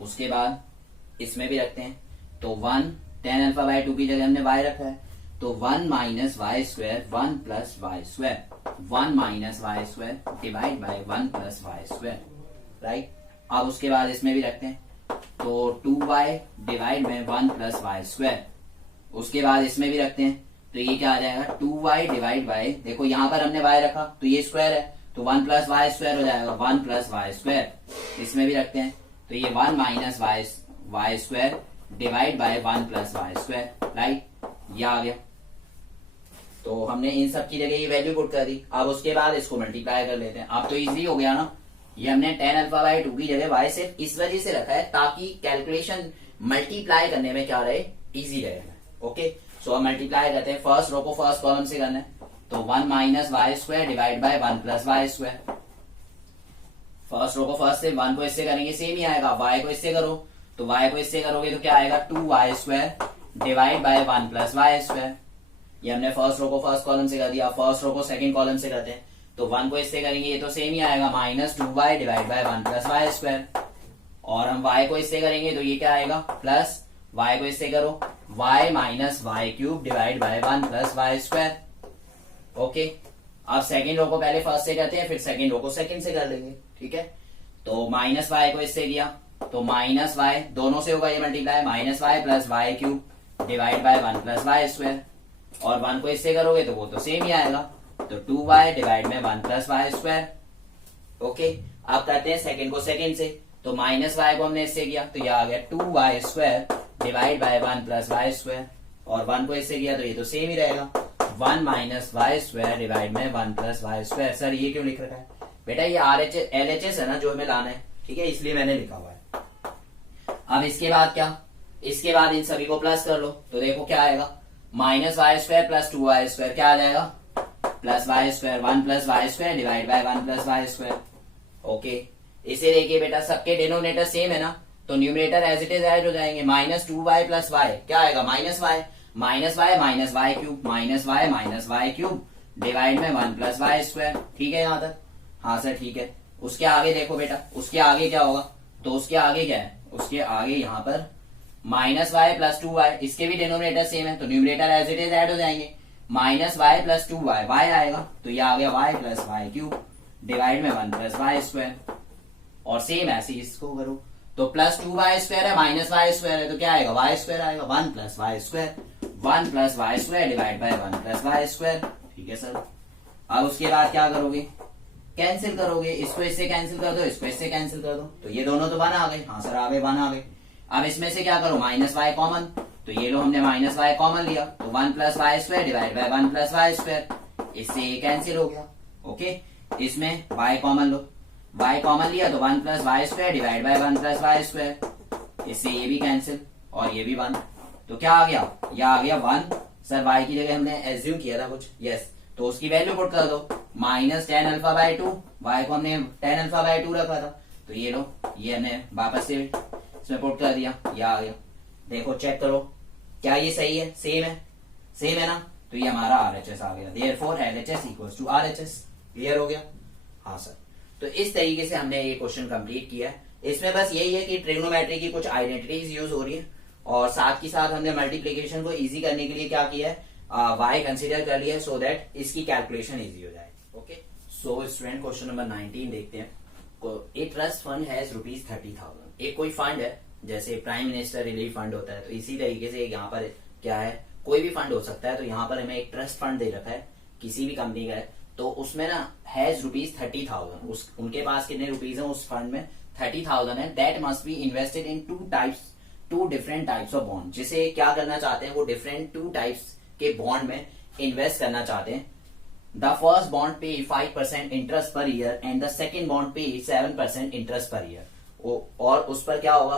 उसके बाद इसमें भी रखते हैं, तो 1 टेन अल्फा बाय 2 की जगह हमने y रखा है, तो 1 minus y square 1 plus y square, 1 minus y square divide by 1 plus y square, right. अब उसके बाद इसमें भी रखते हैं, तो 2y divide by 1 plus y square. उसके बाद इसमें भी रखते हैं, तो ये क्या आ जाएगा, 2y डिवाइड बाय, देखो यहां पर हमने y रखा तो ये स्क्वायर है, तो 1 प्लस वाई स्क्वायर हो जाएगा, 1 प्लस वाई स्क्वायर। इसमें भी रखते हैं, तो ये 1 minus y square divide by 1 plus y square, right. ये आ गया, तो हमने इन सब की जगह ये वैल्यू पुट कर दी। अब उसके बाद इसको मल्टीप्लाई कर लेते हैं। अब तो इजी हो गया ना, ये हमने टेन अल्फा बाय 2 की जगह y सिर्फ इस वजह से रखा है ताकि कैलकुलेशन मल्टीप्लाई करने में क्या रहे, इजी रहे। ओके सो अब मल्टीप्लाई करते हैं, फर्स्ट रो को फर्स्ट कॉलम से करना है, तो 1 minus y square divide by 1 plus y square. First row को फर्स्ट से, 1 को इससे करेंगे सेम ही आएगा, y को इससे करो, तो y को इससे करोगे तो क्या आएगा, 2y square divide by 1 plus y square. ये हमने फर्स्ट रो को फर्स्ट कॉलम से कर दिया। फर्स्ट रो को सेकंड कॉलम से करते हैं, तो 1 को इससे करेंगे, ये तो सेम ही आएगा, minus 2y divide by 1 plus y square. और हम y को इससे करेंगे तो ये क्या आएगा, प्लस y को इससे करो, y minus y cube divide by 1 plus y square. Okay अब सेकंड रो को पहले फर्स्ट से करते हैं, फिर सेकंड रो को सेकंड से कर लेंगे, ठीक है। तो माइनस वाई को इससे किया, तो माइनस वाई दोनों से होगा ये multiply, minus y plus y cube divide by 1 plus y square. और 1 को इससे करोगे तो वो तो सेम ही आएगा, तो 2y डिवाइड में 1 प्लस वाई स्क्वायर। ओके अब करते हैं सेकंड को सेकंड से, तो माइनस वाई को हमने इससे किया, तो ये आ गया 2y square divide by 1 plus y square. और 1 को इससे किया तो ये तो सेम ही रहेगा, 1 माइनस वाई स्क्वायर डिवाइड में 1 प्लस वाई स्क्वायर। सर ये क्यों लिख रखा है बेटा, ये LHS है ना जो हमें लाना है, ठीक है, इसलिए मैंने लिखा हुआ है। अब इसके बाद क्या, इसके बाद इन सभी को प्लस कर लो, तो देखो क्या आएगा, minus y square plus 2y square, क्या आ जाएगा, plus y square, 1 plus y square divide by 1 plus y square. Okay इसे देखिए बेटा, सबके डिनोमिनेटर सेम है ना, तो numerator as it is add हो जाएंगे, माइनस 2y प्लस वाई क्या आएगा, minus y minus y cube, minus y cube divide में 1 प्लस वाई स्क्वायर। ठीक है यहाँ तक, हाँ सर ठीक है। उसके आगे देखो बेटा, उसके आगे क्या होगा, तो उसके आगे क्या है, उसके आगे यहाँ पर माइनस वाई प्लस 2y, इसके भी डिनोमिनेटर सेम है, तो numerator as it is add हो जाएंगे, minus y plus 2y, y आएगा, तो ये आ गया y plus y cube divide में 1 प्लस वाई स्क्वायर। और सेम ऐसे इसको करो, तो प्लस 2y स्क्वायर है, माइनस वाई स्क्वायर है, तो क्या आएगा, y स्क्वायर आएगा, 1 plus y square, 1 plus y square divide by 1 plus y square. ठीक है सर। अब उसके बाद क्या करोगे, कैंसिल करोगे, इसको इससे कैंसिल कर दो, इसको इससे कैंसिल कर दो, तो ये दोनों तो 1 आ गए, हाँ सर आ गए, 1 आ गए। अब इसमें से क्या करो, माइनस वाई कॉमन, तो ये लो हमने माइनस वाई कॉमन लिया, तो 1 plus y square divide by 1 plus y square, इससे ये कैंसिल हो गया। ओके इसमें y कॉमन लो, y कॉमन लिया तो 1 plus y square divide by 1 plus y square, इससे ये भी कैंसिल और ये भी 1, तो क्या आ गया, ये आ गया 1। सर y की जगह हमने एज्यूम किया था कुछ, यस, तो उसकी वैल्यू पुट कर दो, minus ten alpha by 2, y को हमने टेन अल्फा बाय 2 रखा था, तो ये लो, ये हमने वापस से इसमें पुट कर दिया, ये आ गया। देखो चेक करो क्या ये सही है, सेम है, सेम है ना, तो ये हमारा RHS आ गया, therefore LHS equals to RHS। Clear हो गया, हाँ सर। तो इस तरीके से हमने ये क्वेश्चन कंप्लीट किया है। इसमें बस यही है कि ट्रिग्नोमेट्री की कुछ आइडेंटिटीज यूज हो रही है, और साथ ही साथ हमने मल्टीप्लीकेशन को इजी करने के लिए क्या किया है, y कंसीडर कर लिया, सो दैट इसकी कैलकुलेशन इजी हो जाए। Okay so student question number 19 देखते हैं। A trust fund has ₹30,000। एक कोई फंड है, जैसे प्राइम मिनिस्टर रिलीफ फंड होता है, तो इसी तरीके से यहाँ पर क्या है, कोई भी फंड हो सकता है। तो यहाँ पर हमें एक ट्रस्ट फंड दे रखा है, किसी भी कंपनी का है, तो उसमें ना हैज ₹30,000, उनके पास कितने रुपीज है उस फंड में 30,000 है। That must be invested in two different types of bond. जिसे क्या करना चाहते हैं वो डिफरेंट 2 टाइप्स के बॉन्ड में इन्वेस्ट करना चाहते हैं। द फर्स्ट बॉन्ड पे 5% interest per year and the second bond पे 7% इंटरेस्ट पर ईयर। और उस पर क्या होगा,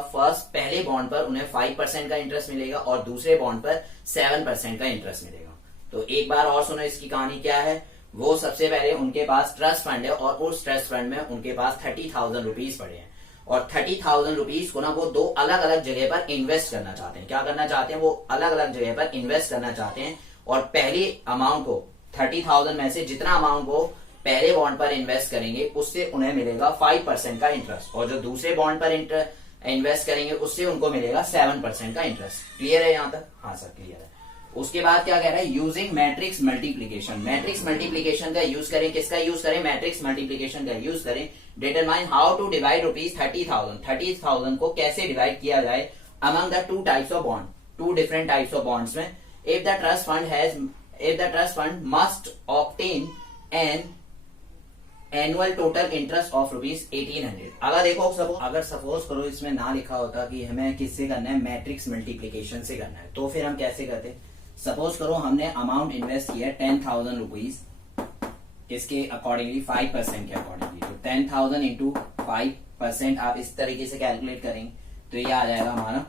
पहले बॉन्ड पर उन्हें 5% का इंटरेस्ट मिलेगा और दूसरे बॉन्ड पर 7% का इंटरेस्ट मिलेगा। तो एक बार और सुनो इसकी कहानी क्या है। वो सबसे पहले उनके पास ट्रस्ट फंड है और उस ट्रस्ट फंड में उनके पास 30,000 रुपीज पड़े हैं और 30,000 रुपीज को ना वो 2 अलग अलग जगह पर इन्वेस्ट करना चाहते हैं। क्या करना चाहते हैं, वो अलग अलग जगह पर इन्वेस्ट करना चाहते हैं और पहली अमाउंट को 30,000 में से जितना अमाउंट वो पहले बॉन्ड पर इन्वेस्ट करेंगे उससे उन्हें मिलेगा 5% का इंटरेस्ट और जो दूसरे बॉन्ड पर इन्वेस्ट करेंगे उससे उनको मिलेगा 7% का इंटरेस्ट। क्लियर है यहाँ तक? हाँ सर क्लियर है। उसके बाद क्या कह रहा है, using matrix multiplication. Matrix multiplication का यूज करें, किसका यूज करें, मैट्रिक्स मल्टीप्लीकेशन का यूज करें। डिटरमाइन हाउ टू डिवाइड ₹30,000 को कैसे डिवाइड किया जाए among the 2 types of bond, 2 different types of bonds में। If the trust fund must obtain an annual total interest of ₹1,800। अगर सपोज करो इसमें ना लिखा होता कि हमें किससे करना है, मैट्रिक्स मल्टीप्लीकेशन से करना है, तो फिर हम कैसे करते। सपोज करो हमने अमाउंट इन्वेस्ट किया 10,000 रुपीज, इसके अकॉर्डिंगली 5% के अकॉर्डिंगली, तो 10,000 इंटू 5% आप इस तरीके से कैलकुलेट करेंगे तो ये आ जाएगा हमारा,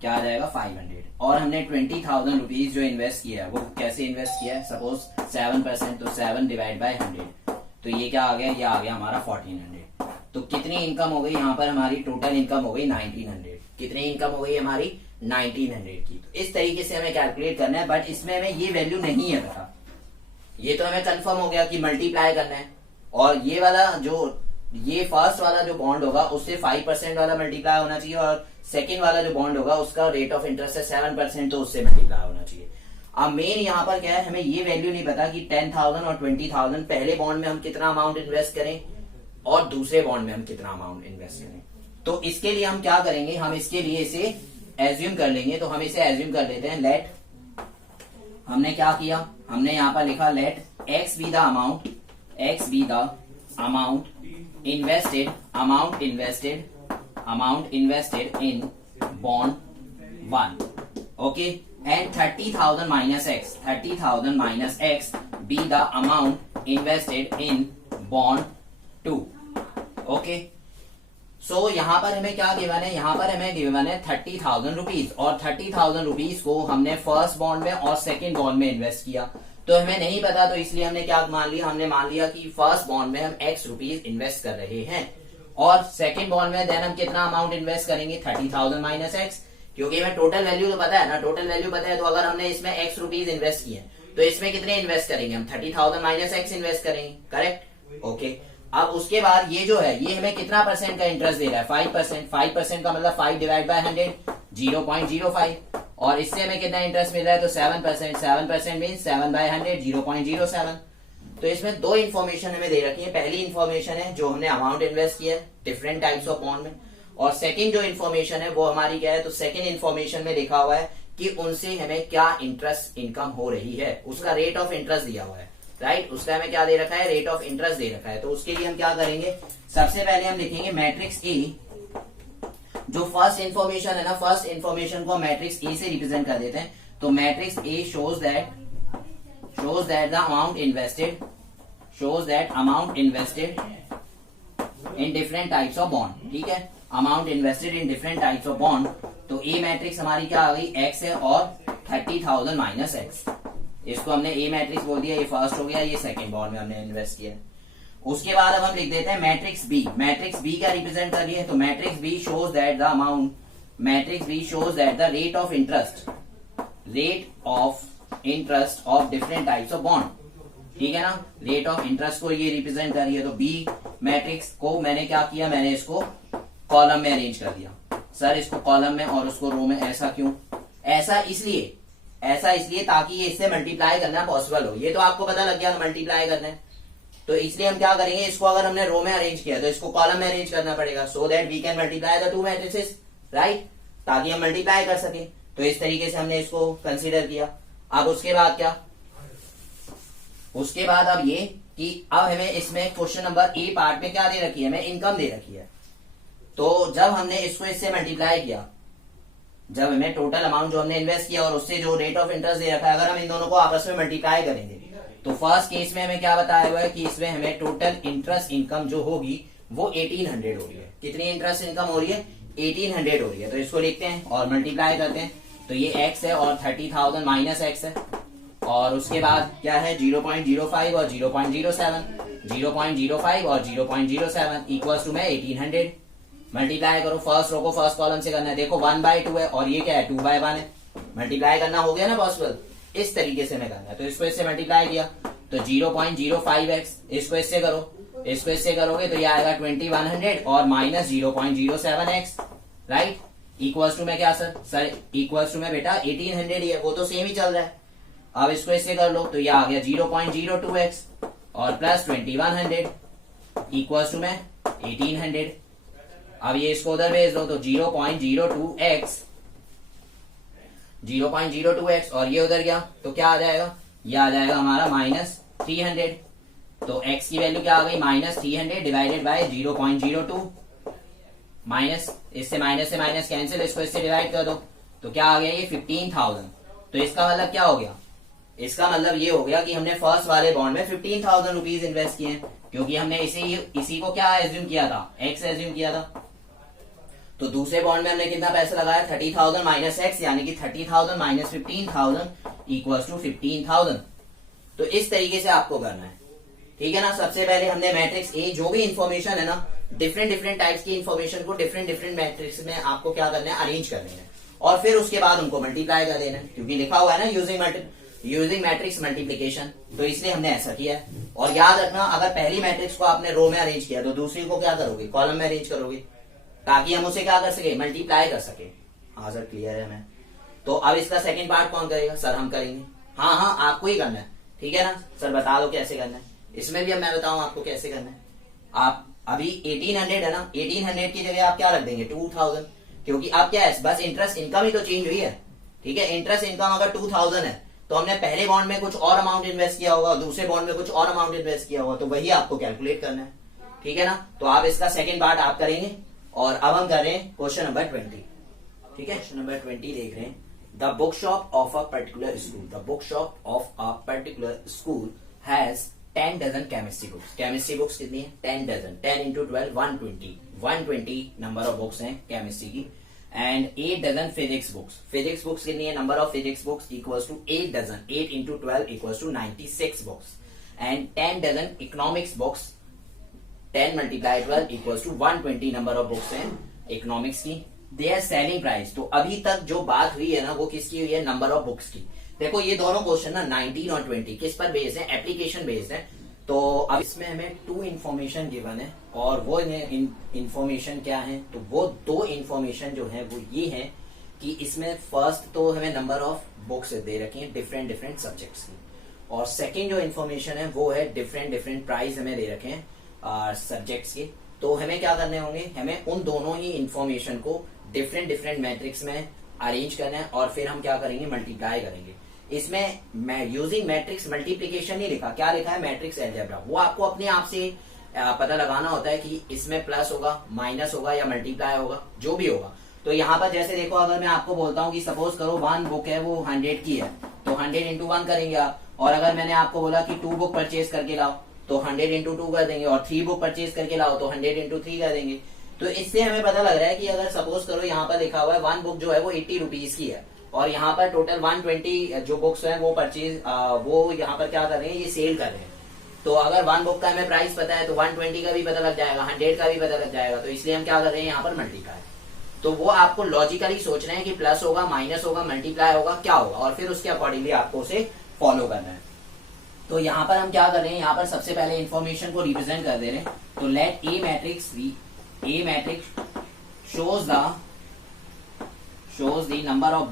क्या आ जाएगा 500। और हमने 20,000 रुपीज जो इन्वेस्ट किया है वो कैसे इन्वेस्ट किया है, सपोज 7%, तो 7 डिवाइड बाय 100, तो ये क्या आ गया, ये आ गया हमारा 1400। तो कितनी इनकम हो गई यहाँ पर हमारी, टोटल इनकम हो गई 1900। कितनी इनकम हो गई हमारी 1900 की। तो इस तरीके से हमें कैलकुलेट करना है, बट इसमें हमें ये वैल्यू नहीं है पता। ये तो हमें कंफर्म हो गया कि मल्टीप्लाई करना है और ये वाला ये फर्स्ट वाला जो बॉन्ड होगा उससे 5% वाला मल्टीप्लाई होना चाहिए और सेकेंड वाला जो बॉन्ड होगा उसका रेट ऑफ इंटरेस्ट है 7%, तो उससे मल्टीप्लाई होना चाहिए। अब मेन यहाँ पर क्या है, हमें ये वैल्यू नहीं पता कि 10,000 और 20,000 पहले बॉन्ड में हम कितना अमाउंट इन्वेस्ट करें और दूसरे बॉन्ड में हम कितना अमाउंट इन्वेस्ट करें। तो इसके लिए हम क्या करेंगे, हम इसके लिए इसे एज्यूम कर लेंगे। तो हम इसे एज्यूम कर लेते हैं, लेट, हमने क्या किया, हमने यहाँ पर लिखा let x be the amount invested in bond 1, okay, and 30,000 minus x be the amount invested in bond 2, okay। सो यहाँ पर हमें क्या गिवन है, यहाँ पर हमें गिवन है 30,000 रुपीज और 30,000 रुपीज को हमने फर्स्ट बॉन्ड में और सेकंड बॉन्ड में इन्वेस्ट किया। तो हमें नहीं पता, तो इसलिए हमने क्या मान लिया, हमने मान लिया कि फर्स्ट बॉन्ड में हम x रुपीज इन्वेस्ट कर रहे हैं और सेकंड बॉन्ड में देन हम कितना अमाउंट इन्वेस्ट करेंगे, 30,000 माइनस एक्स, क्योंकि हमें टोटल वैल्यू तो पता है ना, टोटल वैल्यू पता है। तो अगर हमने इसमें x रुपीज इन्वेस्ट किए तो इसमें कितने इन्वेस्ट करेंगे हम, 30,000 माइनस एक्स इन्वेस्ट करेंगे, करेक्ट, ओके। अब उसके बाद ये जो है ये हमें कितना परसेंट का इंटरेस्ट दे रहा है, 5%। 5% का मतलब 5 डिवाइड बाय 100, 0.05, और इससे हमें कितना इंटरेस्ट मिल रहा है, तो 7%। 7% मीन 7 बाय 100, 0.07। तो इसमें 2 इन्फॉर्मेशन हमें दे रखी है। पहली इन्फॉर्मेशन है जो हमने अमाउंट इन्वेस्ट किया है डिफरेंट टाइप्स ऑफ बॉन्ड में, और सेकंड जो इन्फॉर्मेशन है वो हमारी क्या है, तो सेकंड इन्फॉर्मेशन में लिखा हुआ है कि उनसे हमें क्या इंटरेस्ट इनकम हो रही है, उसका रेट ऑफ इंटरेस्ट दिया हुआ है, राइट। उसका हमें क्या दे रखा है, रेट ऑफ इंटरेस्ट दे रखा है। तो उसके लिए हम क्या करेंगे, सबसे पहले हम लिखेंगे मैट्रिक्स ए। जो फर्स्ट इन्फॉर्मेशन है ना, फर्स्ट इन्फॉर्मेशन को मैट्रिक्स ए से रिप्रेजेंट कर देते हैं। तो matrix A shows that the amount invested in different types of bond, ठीक है, amount invested in different types of bond. तो ए मैट्रिक्स हमारी क्या आ गई, एक्स है और 30,000 माइनस एक्स, इसको हमने ए मैट्रिक्स बोल दिया। ये फर्स्ट हो गया, ये सेकंड बॉन्ड में हमने इन्वेस्ट किया। उसके बाद अब हम लिख देते हैं मैट्रिक्स बी। मैट्रिक्स बी क्या रिप्रेजेंट कर रही है, तो matrix B shows that the rate of interest of different types of bond, ठीक है ना, रेट ऑफ इंटरेस्ट को ये रिप्रेजेंट कर रही है। तो बी मैट्रिक्स को मैंने क्या किया, मैंने इसको कॉलम में अरेंज कर दिया। सर इसको कॉलम में और उसको रो में, ऐसा क्यों, ऐसा इसलिए ताकि ये इससे मल्टीप्लाई करना पॉसिबल हो। ये तो आपको पता लग गया मल्टीप्लाई करना है, तो इसलिए हम क्या करेंगे, इसको अगर हमने रो में अरेंज किया तो इसको कॉलम में अरेंज करना पड़ेगा, so that we can multiply the 2 matrices, right, ताकि हम मल्टीप्लाई कर सके। तो इस तरीके से हमने इसको कंसीडर किया। अब उसके बाद क्या, उसके बाद अब ये कि अब हमें इसमें क्वेश्चन नंबर ए पार्ट में क्या दे रखी है, हमें इनकम दे रखी है। तो जब हमने इसको इससे मल्टीप्लाई किया, जब हमें टोटल अमाउंट जो हमने इन्वेस्ट किया और उससे जो रेट ऑफ इंटरेस्ट दे रखा है, अगर हम इन दोनों को आपस में मल्टीप्लाई करेंगे तो फर्स्ट केस में हमें क्या बताया हुआ है कि इसमें हमें टोटल इंटरेस्ट इनकम जो होगी वो 1800 हो रही है। कितनी इंटरेस्ट इनकम हो रही है, 1800 हो रही है। तो इसको लिखते हैं और मल्टीप्लाई करते हैं, तो ये x है और 30,000 माइनस x है, और उसके बाद क्या है 0.05 और 0.07, 0.05 और 0.07 इक्वल्स टू में 1800। मल्टीप्लाई करो, फर्स्ट रो को फर्स्ट कॉलम से करना है। देखो 1/2 है और ये क्या है 2/1 है, मल्टीप्लाई करना हो गया ना पॉसिबल, इस तरीके से में करना है। तो इसको इससे मल्टीप्लाई किया तो 0.05x, इसको इससे करो, इसको इससे करोगे तो ये आएगा 2100 और minus 0.07x, right, equals to में क्या सर इक्वल्स टू में बेटा 1800 ही है, वो तो सेम ही चल रहा है। अब इसको इससे कर लो तो ये आ गया 0.02x और प्लस 2100 इक्वल्स टू में 1800। अब ये इसको उधर भेज दो तो 0.02x और ये उधर गया तो क्या आ जाएगा, ये आ जाएगा हमारा माइनस 300। तो x की वैल्यू क्या आ गई, माइनस 300 डिवाइडेड बाय 0.02, माइनस इससे माइनस कैंसिल, इसको इससे डिवाइड कर दो तो क्या आ गया ये 15,000। तो इसका मतलब क्या हो गया, इसका मतलब ये हो गया कि हमने फर्स्ट वाले बॉन्ड में 15,000 रुपीज इन्वेस्ट किए हैं, क्योंकि हमने इसी को क्या एज्यूम किया था, x एज्यूम किया था। तो दूसरे बॉन्ड में हमने कितना पैसा लगाया 30,000 माइनस x, यानी कि 30,000 माइनस 15,000 इक्वल्स टू 15,000। तो इस तरीके से आपको करना है, ठीक है ना। सबसे पहले हमने मैट्रिक्स ए, जो भी इंफॉर्मेशन है ना, डिफरेंट टाइप्स की इंफॉर्मेशन को डिफरेंट मैट्रिक्स में आपको क्या करना है, अरेंज करने हैं, और फिर उसके बाद उनको मल्टीप्लाई कर देना है, क्योंकि लिखा हुआ है ना यूजिंग मैट्रिक्स मल्टीप्लीकेशन, तो इसलिए हमने ऐसा किया है। और याद रखना, अगर पहली मैट्रिक्स को आपने रो में अरेंज किया तो दूसरी को क्या करोगे, कॉलम में अरेंज करोगे, ताकि हम उसे क्या कर सके, मल्टीप्लाई कर सके। हाँ सर क्लियर है हमें। तो अब इसका सेकंड पार्ट कौन करेगा, सर हम करेंगे। हाँ आपको ही करना है, ठीक है ना सर, बता दो कैसे करना है। इसमें भी अब मैं बताऊं आपको कैसे करना है। आप अभी 1800 है ना, 1800 की जगह आप क्या रख देंगे 2000, क्योंकि आप क्या है, बस इंटरेस्ट इनकम ही तो चेंज हुई है, ठीक है। इंटरेस्ट इनकम अगर 2000 है तो हमने पहले बॉन्ड में कुछ और अमाउंट इन्वेस्ट किया होगा, दूसरे बॉन्ड में कुछ और अमाउंट इन्वेस्ट किया होगा, तो वही आपको कैलकुलेट करना है, ठीक है ना। तो आप इसका सेकंड पार्ट आप करेंगे, और अब हम कर रहे हैं क्वेश्चन नंबर 20, ठीक है। क्वेश्चन नंबर 20 देख रहे हैं। The book shop of a particular school, the book shop of a particular school has 10 dozen chemistry books. Chemistry books कितनी है, 10 dozen, 10 into 12 120 number of books हैं केमिस्ट्री की। And 8 dozen physics books, physics books कितनी है, number of physics books equals to 8 dozen, 8 into 12 equals to 96 books. And 10 dozen economics books, 10 multiply 12 equals to 120 number of books हैं इकोनॉमिक्स की। देयर सेलिंग प्राइस, तो अभी तक जो बात हुई है ना वो किसकी हुई है, नंबर ऑफ बुक्स की। देखो ये दोनों क्वेश्चन ना 19 और 20 किस पर बेस्ड है, एप्लीकेशन बेस्ड है। तो अब इसमें हमें 2 इन्फॉर्मेशन गिवन है, और वो इन्फॉर्मेशन क्या है, तो वो 2 इन्फॉर्मेशन जो है वो ये है कि इसमें फर्स्ट तो हमें नंबर ऑफ बुक्स दे रखी है डिफरेंट सब्जेक्ट्स की, और सेकेंड जो इन्फॉर्मेशन है वो है डिफरेंट प्राइस हमें दे रखे हैं सब्जेक्ट्स के। तो हमें क्या करने होंगे, हमें उन दोनों ही इन्फॉर्मेशन को डिफरेंट मैट्रिक्स में अरेंज करना है, और फिर हम क्या करेंगे, मल्टीप्लाई करेंगे। इसमें मैं यूजिंग मैट्रिक्स मल्टीप्लीकेशन नहीं लिखा, क्या लिखा है, मैट्रिक्स अलजेब्रा। वो आपको अपने आप से पता लगाना होता है कि इसमें प्लस होगा, माइनस होगा या मल्टीप्लाई होगा, जो भी होगा। तो यहाँ पर जैसे देखो, अगर मैं आपको बोलता हूँ कि सपोज करो 1 बुक है वो 100 की है, तो 100 इंटू 1 करेंगे आप। और अगर मैंने आपको बोला कि 2 बुक परचेज करके लाओ तो 100 इंटू 2 कर देंगे, और 3 बुक परचेज करके लाओ तो 100 इंटू 3 कर देंगे। तो इससे हमें पता लग रहा है कि अगर सपोज करो यहाँ पर लिखा हुआ है 1 बुक जो है वो 80 रुपीज की है, और यहाँ पर टोटल 120 जो बुक्स हैं वो परचेज वो यहाँ पर क्या कर रहे हैं, ये सेल कर रहे हैं। तो अगर 1 बुक का हमें प्राइस पता है तो 120 का भी पता लग जाएगा, 100 का भी पता लग जाएगा। तो इसलिए हम क्या कर रहे हैं, यहाँ पर मल्टीप्लाई। तो वो आपको लॉजिकली सोचना है कि प्लस होगा, माइनस होगा, मल्टीप्लाई होगा, क्या होगा, और फिर उसके अकॉर्डिंगली आपको उसे फॉलो करना है। तो यहाँ पर हम क्या कर रहे हैं, यहाँ पर सबसे पहले इन्फॉर्मेशन को रिप्रेजेंट कर दे रहे हैं। तो let A matrix shows the number of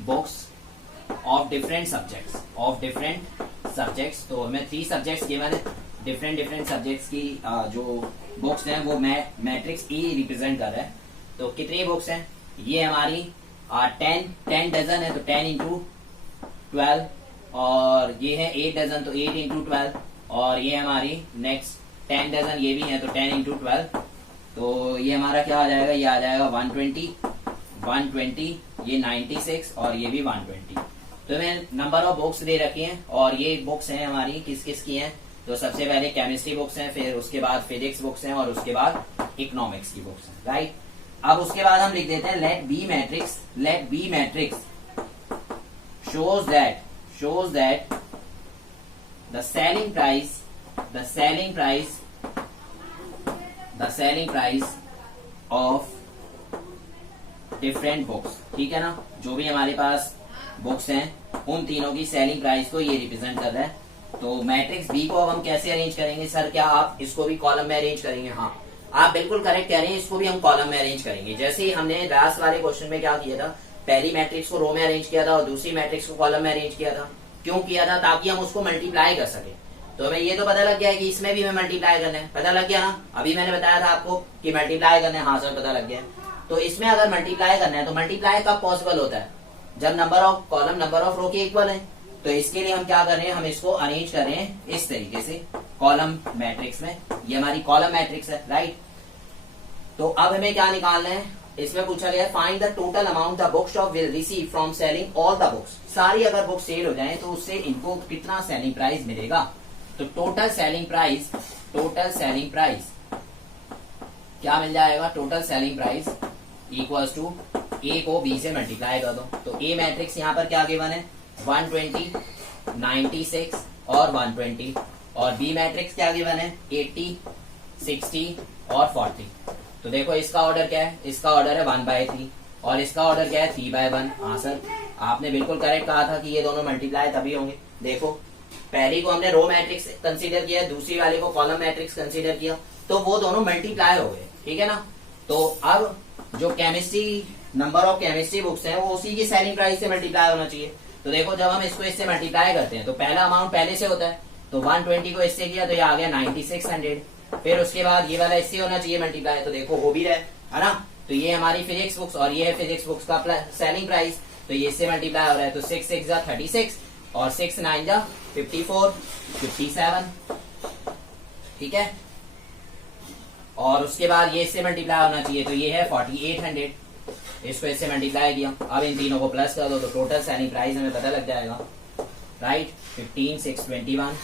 books of different subjects। तो हमें 3 सब्जेक्ट्स गिवन है, डिफरेंट सब्जेक्ट्स की जो बुक्स हैं वो मैट्रिक्स ए रिप्रेजेंट कर रहा है। तो कितनी बुक्स हैं, ये हमारी 10 डजन है तो 10 इंटू 12, और ये है 8 डजन तो 8 इंटू 12, और ये हमारी नेक्स्ट 10 डजन ये भी है तो 10 इंटू 12, तो ये हमारा क्या आ जाएगा, ये आ जाएगा 120, ये 96 और ये भी 120। तो मैं नंबर ऑफ बुक्स दे रखी हैं, और ये बुक्स हैं हमारी किस किस की हैं, तो सबसे पहले केमिस्ट्री बुक्स हैं, फिर उसके बाद फिजिक्स बुक्स हैं, और उसके बाद इकोनॉमिक्स की बुक्स हैं, राइट। अब उसके बाद हम लिख देते हैं let B matrix shows that the selling price of different books, ठीक है ना, जो भी हमारे पास बुक्स हैं उन तीनों की सेलिंग प्राइस को ये रिप्रेजेंट कर रहा है। तो मैट्रिक्स बी को अब हम कैसे अरेंज करेंगे, सर क्या आप इसको भी कॉलम में अरेंज करेंगे? हाँ, आप बिल्कुल करेक्ट कह रहे हैं, इसको भी हम कॉलम में अरेंज करेंगे। जैसे ही हमने लास्ट वाले क्वेश्चन में क्या किया था, पहली मैट्रिक्स को रो में अरेंज किया था और दूसरी मैट्रिक्स को कॉलम में अरेंज किया था। क्यों किया था? ताकि हम उसको मल्टीप्लाई कर सके। तो हमें ये तो पता लग गया है कि इसमें भी हमें मल्टीप्लाई करना है, पता लग गया ना, अभी मैंने बताया था आपको कि मल्टीप्लाई करना है। हाँ सर पता लग गया। तो इसमें अगर मल्टीप्लाई करना है तो मल्टीप्लाई कब पॉसिबल होता है, जब number of column number of row के इक्वल है। तो इसके लिए हम क्या कर रहे हैं, हम इसको अरेंज कर रहे हैं इस तरीके से कॉलम मैट्रिक्स में। ये हमारी कॉलम मैट्रिक्स है, राइट। तो अब हमें क्या निकालना है, इसमें पूछा गया find the total amount the book shop will receive from selling all the books. सारी अगर बुक सेल हो जाए तो उससे इनको कितना सेलिंग प्राइस मिलेगा। तो टोटल सेलिंग प्राइस क्या मिल जाएगा, total selling price equals to a को बी से मल्टीप्लाई कर दो। तो ए मैट्रिक्स यहाँ पर क्या गिवन है, 120, 96 और 120, और बी मैट्रिक्स क्या गिवन है, 80, 60 और 40। तो देखो इसका ऑर्डर क्या है, इसका ऑर्डर है 1/3 और इसका ऑर्डर क्या है 3/1। हाँ सर आपने बिल्कुल करेक्ट कहा था कि ये दोनों मल्टीप्लाई तभी होंगे। देखो पहली को हमने रो मैट्रिक्स कंसीडर किया, दूसरी वाले को कॉलम मैट्रिक्स कंसीडर किया, तो वो दोनों मल्टीप्लाई हो गए, ठीक है ना। तो अब जो chemistry number of chemistry books हैं वो उसी की सेलिंग प्राइस से मल्टीप्लाई होना चाहिए। तो देखो जब हम इसको इससे मल्टीप्लाई करते हैं तो पहला अमाउंट पहले से होता है, तो 120 को इससे किया तो ये आ गया 9600। फिर उसके बाद ये वाला इससे होना चाहिए मल्टीप्लाई, तो देखो हो भी रहा है ना। तो ये हमारी फिजिक्स बुक्स और ये है फिजिक्स बुक्स का सेलिंग प्राइस, तो ये इससे मल्टीप्लाई हो रहा है। तो 6 6 जा 36 और 6 9 जा 54, 57, ठीक है। और उसके बाद ये इससे मल्टीप्लाई होना चाहिए, तो ये है 4800, इसको इससे मल्टीप्लाई किया। अब इन तीनों को प्लस कर दो तो टोटल सेलिंग प्राइस हमें पता लग जाएगा, राइट। 15 6 21,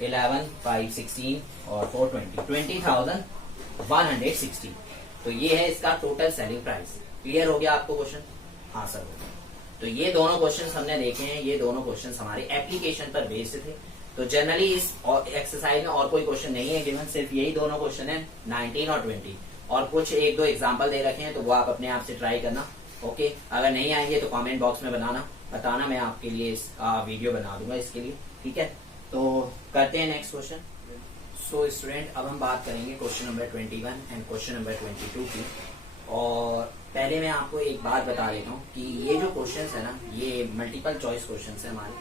11 5 16 और 4 20, 20,160। तो ये है इसका टोटल सेलिंग प्राइस। क्लियर हो गया आपको क्वेश्चन? हाँ सर। तो ये दोनों क्वेश्चंस हमने देखे हैं, ये दोनों क्वेश्चंस हमारे एप्लीकेशन पर बेस्ड थे। तो जनरली इस एक्सरसाइज में और कोई क्वेश्चन नहीं है गिवन, सिर्फ यही दोनों क्वेश्चन है 19 और 20, और कुछ एक दो एग्जाम्पल दे रखे हैं, तो वो आप अपने आप से ट्राई करना। ओके, अगर नहीं आएंगे तो कमेंट बॉक्स में बताना, मैं आपके लिए वीडियो बना दूंगा इसके लिए, ठीक है। तो करते हैं नेक्स्ट क्वेश्चन। सो स्टूडेंट अब हम बात करेंगे question number 21 and question number 22 की। और पहले मैं आपको एक बात बता देता हूँ कि ये जो क्वेश्चंस है ना, ये मल्टीपल चॉइस क्वेश्चंस है हमारे,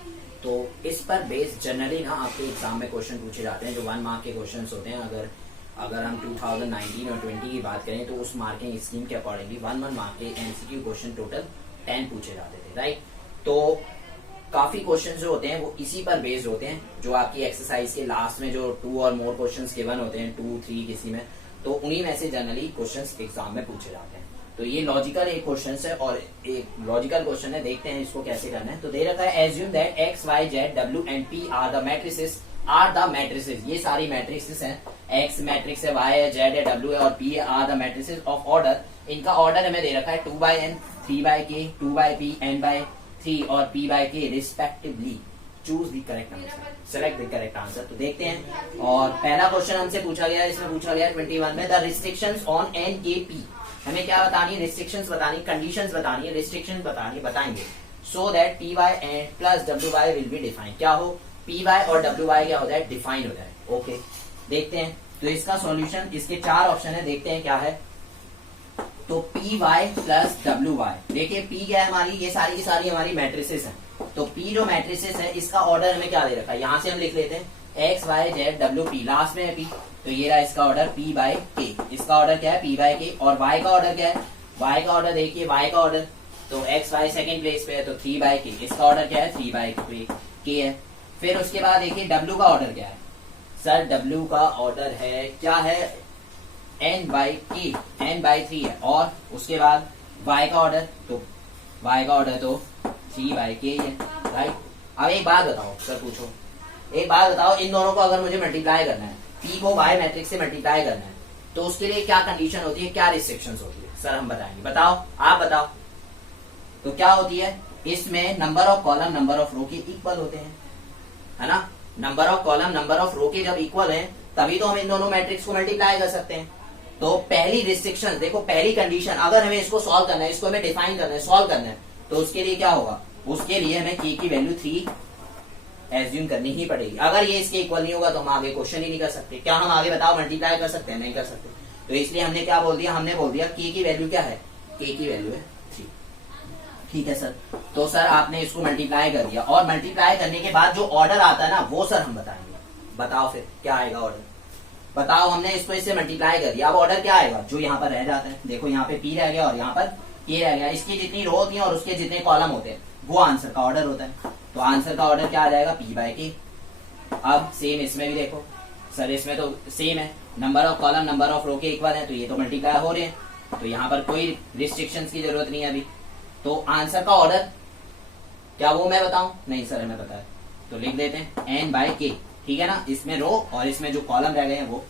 तो इस पर बेस्ड जनरली ना आपके एग्जाम में क्वेश्चन पूछे जाते हैं जो 1 मार्क के क्वेश्चंस होते हैं। अगर हम 2019 और 20 की बात करें तो उस मार्किंग स्कीम के अकॉर्डिंगली 1 मार्क के एमसीक्यू क्वेश्चन टोटल 10 पूछे जाते थे, राइट। तो काफी क्वेश्चन जो होते हैं वो इसी पर बेस्ड होते हैं, जो आपकी एक्सरसाइज के लास्ट में जो 2 और मोर क्वेश्चन गिवन होते हैं, 2 3 किसी में, तो उन्हीं में से जनरली क्वेश्चन एग्जाम में पूछे जाते हैं। तो ये लॉजिकल एक क्वेश्चन है और एक लॉजिकल क्वेश्चन है, देखते हैं इसको कैसे करना है। तो दे रखा है assume that X Y Z W and P R the matrices. ये सारी मैट्रिसेस हैं, एक्स मैट्रिक्स है, वाई है, जेड है, डब्ल्यू है और P R the matrices of order. इनका ऑर्डर हमें दे रखा है 2/n, 3/k, 2/p, n/3 और p/k respectively. Choose the correct answer, select the correct answer. तो देखते हैं। और पहला क्वेश्चन हमसे पूछा गया, इसमें पूछा गया 21 में, द रिस्ट्रिक्शंस ऑन NKP। हमें क्या बतानी है, रिस्ट्रिक्शंस बतानी, कंडीशंस बतानी है, रिस्ट्रिक्शंस बताएंगे, so that py and plus wy will be defined. क्या हो, py और wy क्या हो जाए, डिफाइन हो जाए। ओके, देखते हैं। तो इसका सॉल्यूशन, इसके 4 ऑप्शन है, देखते हैं क्या है। तो py प्लस wy, देखिए p क्या है हमारी, ये सारी की सारी हमारी मैट्रिसेस हैं। तो p जो मैट्रिसेस है इसका ऑर्डर हमें क्या दे रखा है, यहां से हम लिख लेते हैं x y z w p, last में है p, तो ये रहा इसका ऑर्डर p/k। इसका ऑर्डर क्या है, p/k। और y का ऑर्डर क्या है, y का ऑर्डर देखिए, y का ऑर्डर तो x y सेकंड प्लेस पे है तो 3/k, इसका ऑर्डर क्या है 3/k है। फिर उसके बाद देखिए w का ऑर्डर क्या है सर, w का ऑर्डर है क्या है n/k, n/3 है। और उसके बाद y का ऑर्डर तो 3/k है, राइट। अब एक बात बताओ सर, पूछो एक बात बताओ, इन दोनों को अगर मुझे मल्टीप्लाई करना है, p को y मैट्रिक्स से मल्टीप्लाई करना है, तो उसके लिए क्या कंडीशन होती है, क्या रिस्ट्रिक्शंस होती है सर, हम बताएंगे। बताओ, आप बताओ। तो क्या होती है, इसमें number of column number of row के इक्वल होते हैं, है ना। Number of column number of row के जब इक्वल है तभी तो हम इन दोनों मैट्रिक्स को मल्टीप्लाई कर सकते हैं। तो पहली रिस्ट्रिक्शन देखो, पहली कंडीशन, अगर हमें इसको सॉल्व करना है, इसको हमें डिफाइन करना है, सॉल्व करना है, तो उसके लिए क्या होगा, उसके लिए हमें k की वैल्यू 3 एज्यूम करनी ही पड़ेगी। अगर ये इसके इक्वल नहीं होगा तो हम आगे क्वेश्चन ही नहीं कर सकते। क्या हम आगे बताओ मल्टीप्लाई कर सकते हैं, नहीं कर सकते। तो इसलिए हमने क्या बोल दिया, हमने बोल दिया k की वैल्यू क्या है, k की वैल्यू है 3। ठीक है सर, तो सर आपने इसको मल्टीप्लाई कर दिया, और मल्टीप्लाई करने के बाद जो ऑर्डर आता है ना वो सर हम बताएंगे। बताओ फिर क्या आएगा ऑर्डर, बताओ। हमने इसको इससे मल्टीप्लाई कर दिया, अब ऑर्डर क्या आएगा, जो यहाँ पर रह जाता है, देखो यहाँ पे p रह गया और यहाँ पर k रह गया, इसकी जितनी रो होती है और उसके जितने कॉलम होते हैं वो आंसर का ऑर्डर होता है। तो आंसर का ऑर्डर क्या आ जाएगा, p/k। अब सेम इसमें भी देखो सर, इसमें तो सेम है, number of column number of row के इक्वल है, तो ये तो मल्टीप्लाई हो रहे हैं, तो यहाँ पर कोई रिस्ट्रिक्शंस की जरूरत नहीं है अभी। तो आंसर का ऑर्डर क्या वो मैं बताऊं, नहीं सर हमें पता है, तो लिख देते हैं n/k, ठीक है ना। इसमें रो और इसमें जो कॉलम रह गए हैं वो।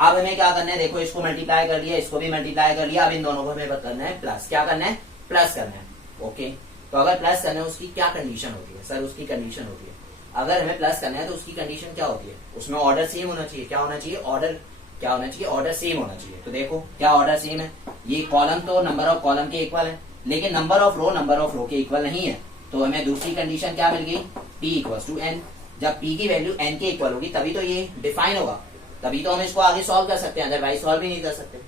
अब हमें क्या करना है, देखो इसको मल्टीप्लाई कर लिया, इसको भी मल्टीप्लाई कर लिया, अब इन दोनों को हमें करना है प्लस। क्या करना है, प्लस करना है, ओके। तो अगर प्लस करना है उसकी क्या कंडीशन होती है सर, उसकी कंडीशन होती है, अगर हमें प्लस करना है तो उसकी कंडीशन क्या होती है, उसमें ऑर्डर सेम होना चाहिए। क्या होना चाहिए, ऑर्डर क्या होना चाहिए, ऑर्डर सेम होना चाहिए। तो देखो क्या ऑर्डर सेम है, ये कॉलम तो नंबर ऑफ कॉलम के इक्वल है, लेकिन नंबर ऑफ रो के इक्वल नहीं है। तो हमें दूसरी कंडीशन क्या मिल गई, p=n। जब p की वैल्यू n के इक्वल होगी तभी तो ये डिफाइन होगा, तभी तो हम इसको आगे सॉल्व कर सकते हैं, अदरवाइज सॉल्व भी नहीं कर सकते।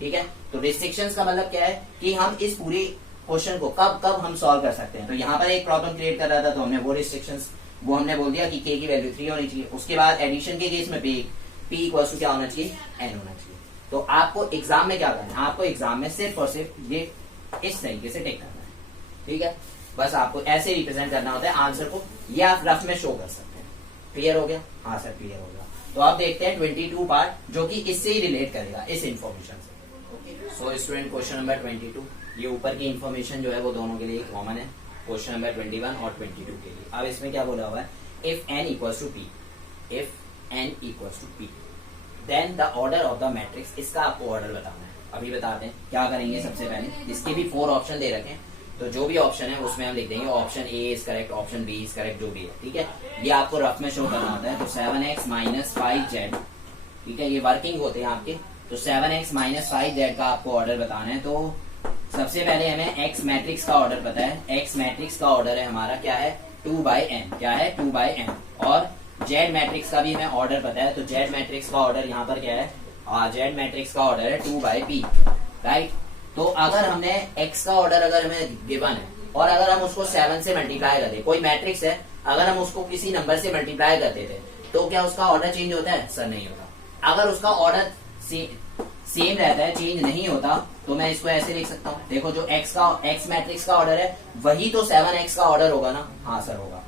ठीक है, तो रिस्ट्रिक्शंस का मतलब क्या है कि हम इस पूरी क्वेश्चन को कब कब हम सॉल्व कर सकते हैं। तो यहाँ पर एक प्रॉब्लम क्रिएट कर रहा था, तो हमने वो रिस्ट्रिक्शंस वो हमने बोल दिया कि k की वैल्यू 3 होनी चाहिए। उसके बाद एडिशन के केस में p क्या होना चाहिए, n होना चाहिए। तो आपको एग्जाम में क्या करना है, आपको एग्जाम में सिर्फ और सिर्फ ये इस तरीके से टेक करना है, ठीक है। बस आपको ऐसे रिप्रेजेंट करना होता है आंसर को, ये आप रफ में शो कर सकते हैं। क्लियर हो गया, हाँ सर क्लियर हो गया। तो आप देखते हैं 22 पार्ट जो कि इससे ही रिलेट करेगा, इस इंफॉर्मेशन से। सो स्टूडेंट क्वेश्चन नंबर 22, ये ऊपर की इंफॉर्मेशन जो है वो दोनों के लिए कॉमन है, क्वेश्चन नंबर 21 और 22 के लिए। अब इसमें क्या बोला हुआ है, if n equals to p then the order of the matrix. इसका आपको ऑर्डर बताना है, अभी बताते हैं क्या करेंगे। सबसे पहले इसके भी 4 ऑप्शन दे रखे हैं, तो जो भी ऑप्शन है उसमें हम लिख देंगे option A is correct, option B is correct, जो भी है, ठीक है। ये आपको रफ में शो करना होता है। तो 7x - 5z, ठीक है, ये वर्किंग होते हैं आपके। तो 7x - 5z का आपको ऑर्डर बताना है। तो सबसे पहले हमें x मैट्रिक्स का ऑर्डर पता है, x मैट्रिक्स का ऑर्डर है हमारा क्या है 2/n, क्या है 2/n। और z मैट्रिक्स का भी हमें ऑर्डर पता है, तो z मैट्रिक्स का ऑर्डर यहाँ पर क्या है, z मैट्रिक्स का ऑर्डर है 2/p, राइट। तो अगर हमने x का ऑर्डर अगर हमें गिवन है और अगर हम उसको 7 से मल्टीप्लाई कर दे, कोई मैट्रिक्स है, अगर हम उसको किसी नंबर से मल्टीप्लाई कर देते तो क्या उसका ऑर्डर चेंज होता है, सर नहीं होता। अगर उसका ऑर्डर सेम रहता है, चेंज नहीं होता, तो मैं इसको ऐसे लिख सकता हूँ। देखो जो x मैट्रिक्स का ऑर्डर है वही तो 7x का ऑर्डर होगा ना, हाँ सर होगा।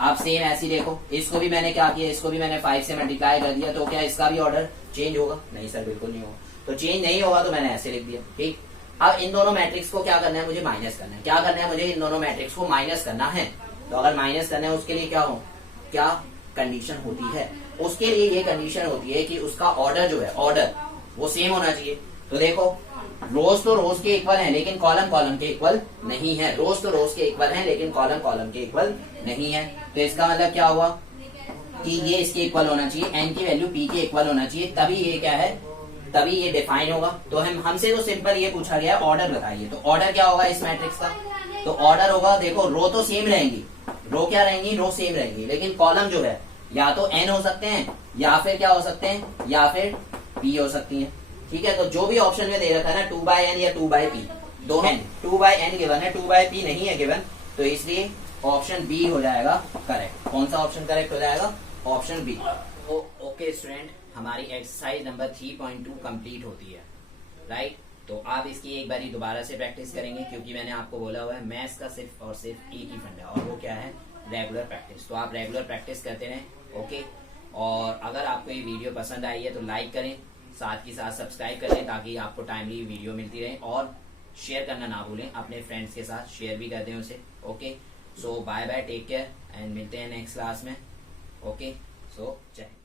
आप सेम ऐसे ही देखो, इसको भी मैंने क्या किया, इसको भी मैंने 5 से मल्टीप्लाई कर दिया, तो क्या इसका भी ऑर्डर चेंज होगा, नहीं सर बिल्कुल नहीं होगा। तो चेंज नहीं होगा तो मैंने ऐसे लिख दिया, ठीक। अब इन दोनों मैट्रिक्स को क्या करना है, मुझे माइनस करना है। क्या करना है मुझे, इन दोनों मैट्रिक्स को माइनस करना है। तो अगर माइनस करना है उसके लिए क्या कंडीशन होती है, उसके लिए ये कंडीशन होती है कि उसका ऑर्डर जो है, ऑर्डर वो सेम होना चाहिए। तो देखो रोज तो रोज के इक्वल है लेकिन कॉलम कॉलम के इक्वल नहीं है, रोज तो रोज के इक्वल है लेकिन कॉलम कॉलम के इक्वल नहीं है। तो इसका मतलब क्या हुआ कि ये इसके इक्वल होना चाहिए, n की वैल्यू p के इक्वल होना चाहिए, तभी ये क्या है, तभी ये डिफाइन होगा। तो हमसे तो सिंपल ये पूछा गया है ऑर्डर बताइए, तो ऑर्डर क्या होगा इस मैट्रिक्स का, तो ऑर्डर होगा, देखो रो तो सेम रहेंगी, रो क्या रहेंगी, रो सेम रहेंगी, लेकिन कॉलम जो है या तो n हो सकते हैं या फिर क्या हो सकते हैं, या फिर p हो सकती है, ठीक है। तो जो भी ऑप्शन में दे रखा है ना 2/n या 2/p, दोनों 2/n गिवन है, 2/p नहीं है गिवन, तो इसलिए ऑप्शन बी हो जाएगा करेक्ट। कौन सा ऑप्शन करेक्ट हो जाएगा, ऑप्शन बी। ओके स्टूडेंट, हमारी एक्सरसाइज नंबर 3.2 कंप्लीट होती है, राइट। तो आप इसकी एक बारी दोबारा से प्रैक्टिस करेंगे, क्योंकि मैंने आपको बोला हुआ है मैथ्स का सिर्फ और सिर्फ एक ही फंडा, और वो क्या है, रेगुलर प्रैक्टिस। तो आप रेगुलर प्रैक्टिस करते रहें, ओके। और अगर आपको ये वीडियो पसंद आई है तो लाइक करें, साथ ही साथ सब्सक्राइब कर लें ताकि आपको टाइमली वीडियो मिलती रहे, और शेयर करना ना भूलें, अपने फ्रेंड्स के साथ शेयर भी कर दें उसे, okay. So bye bye, take care, and मिलते हैं नेक्स्ट क्लास में, ओके। सो जय।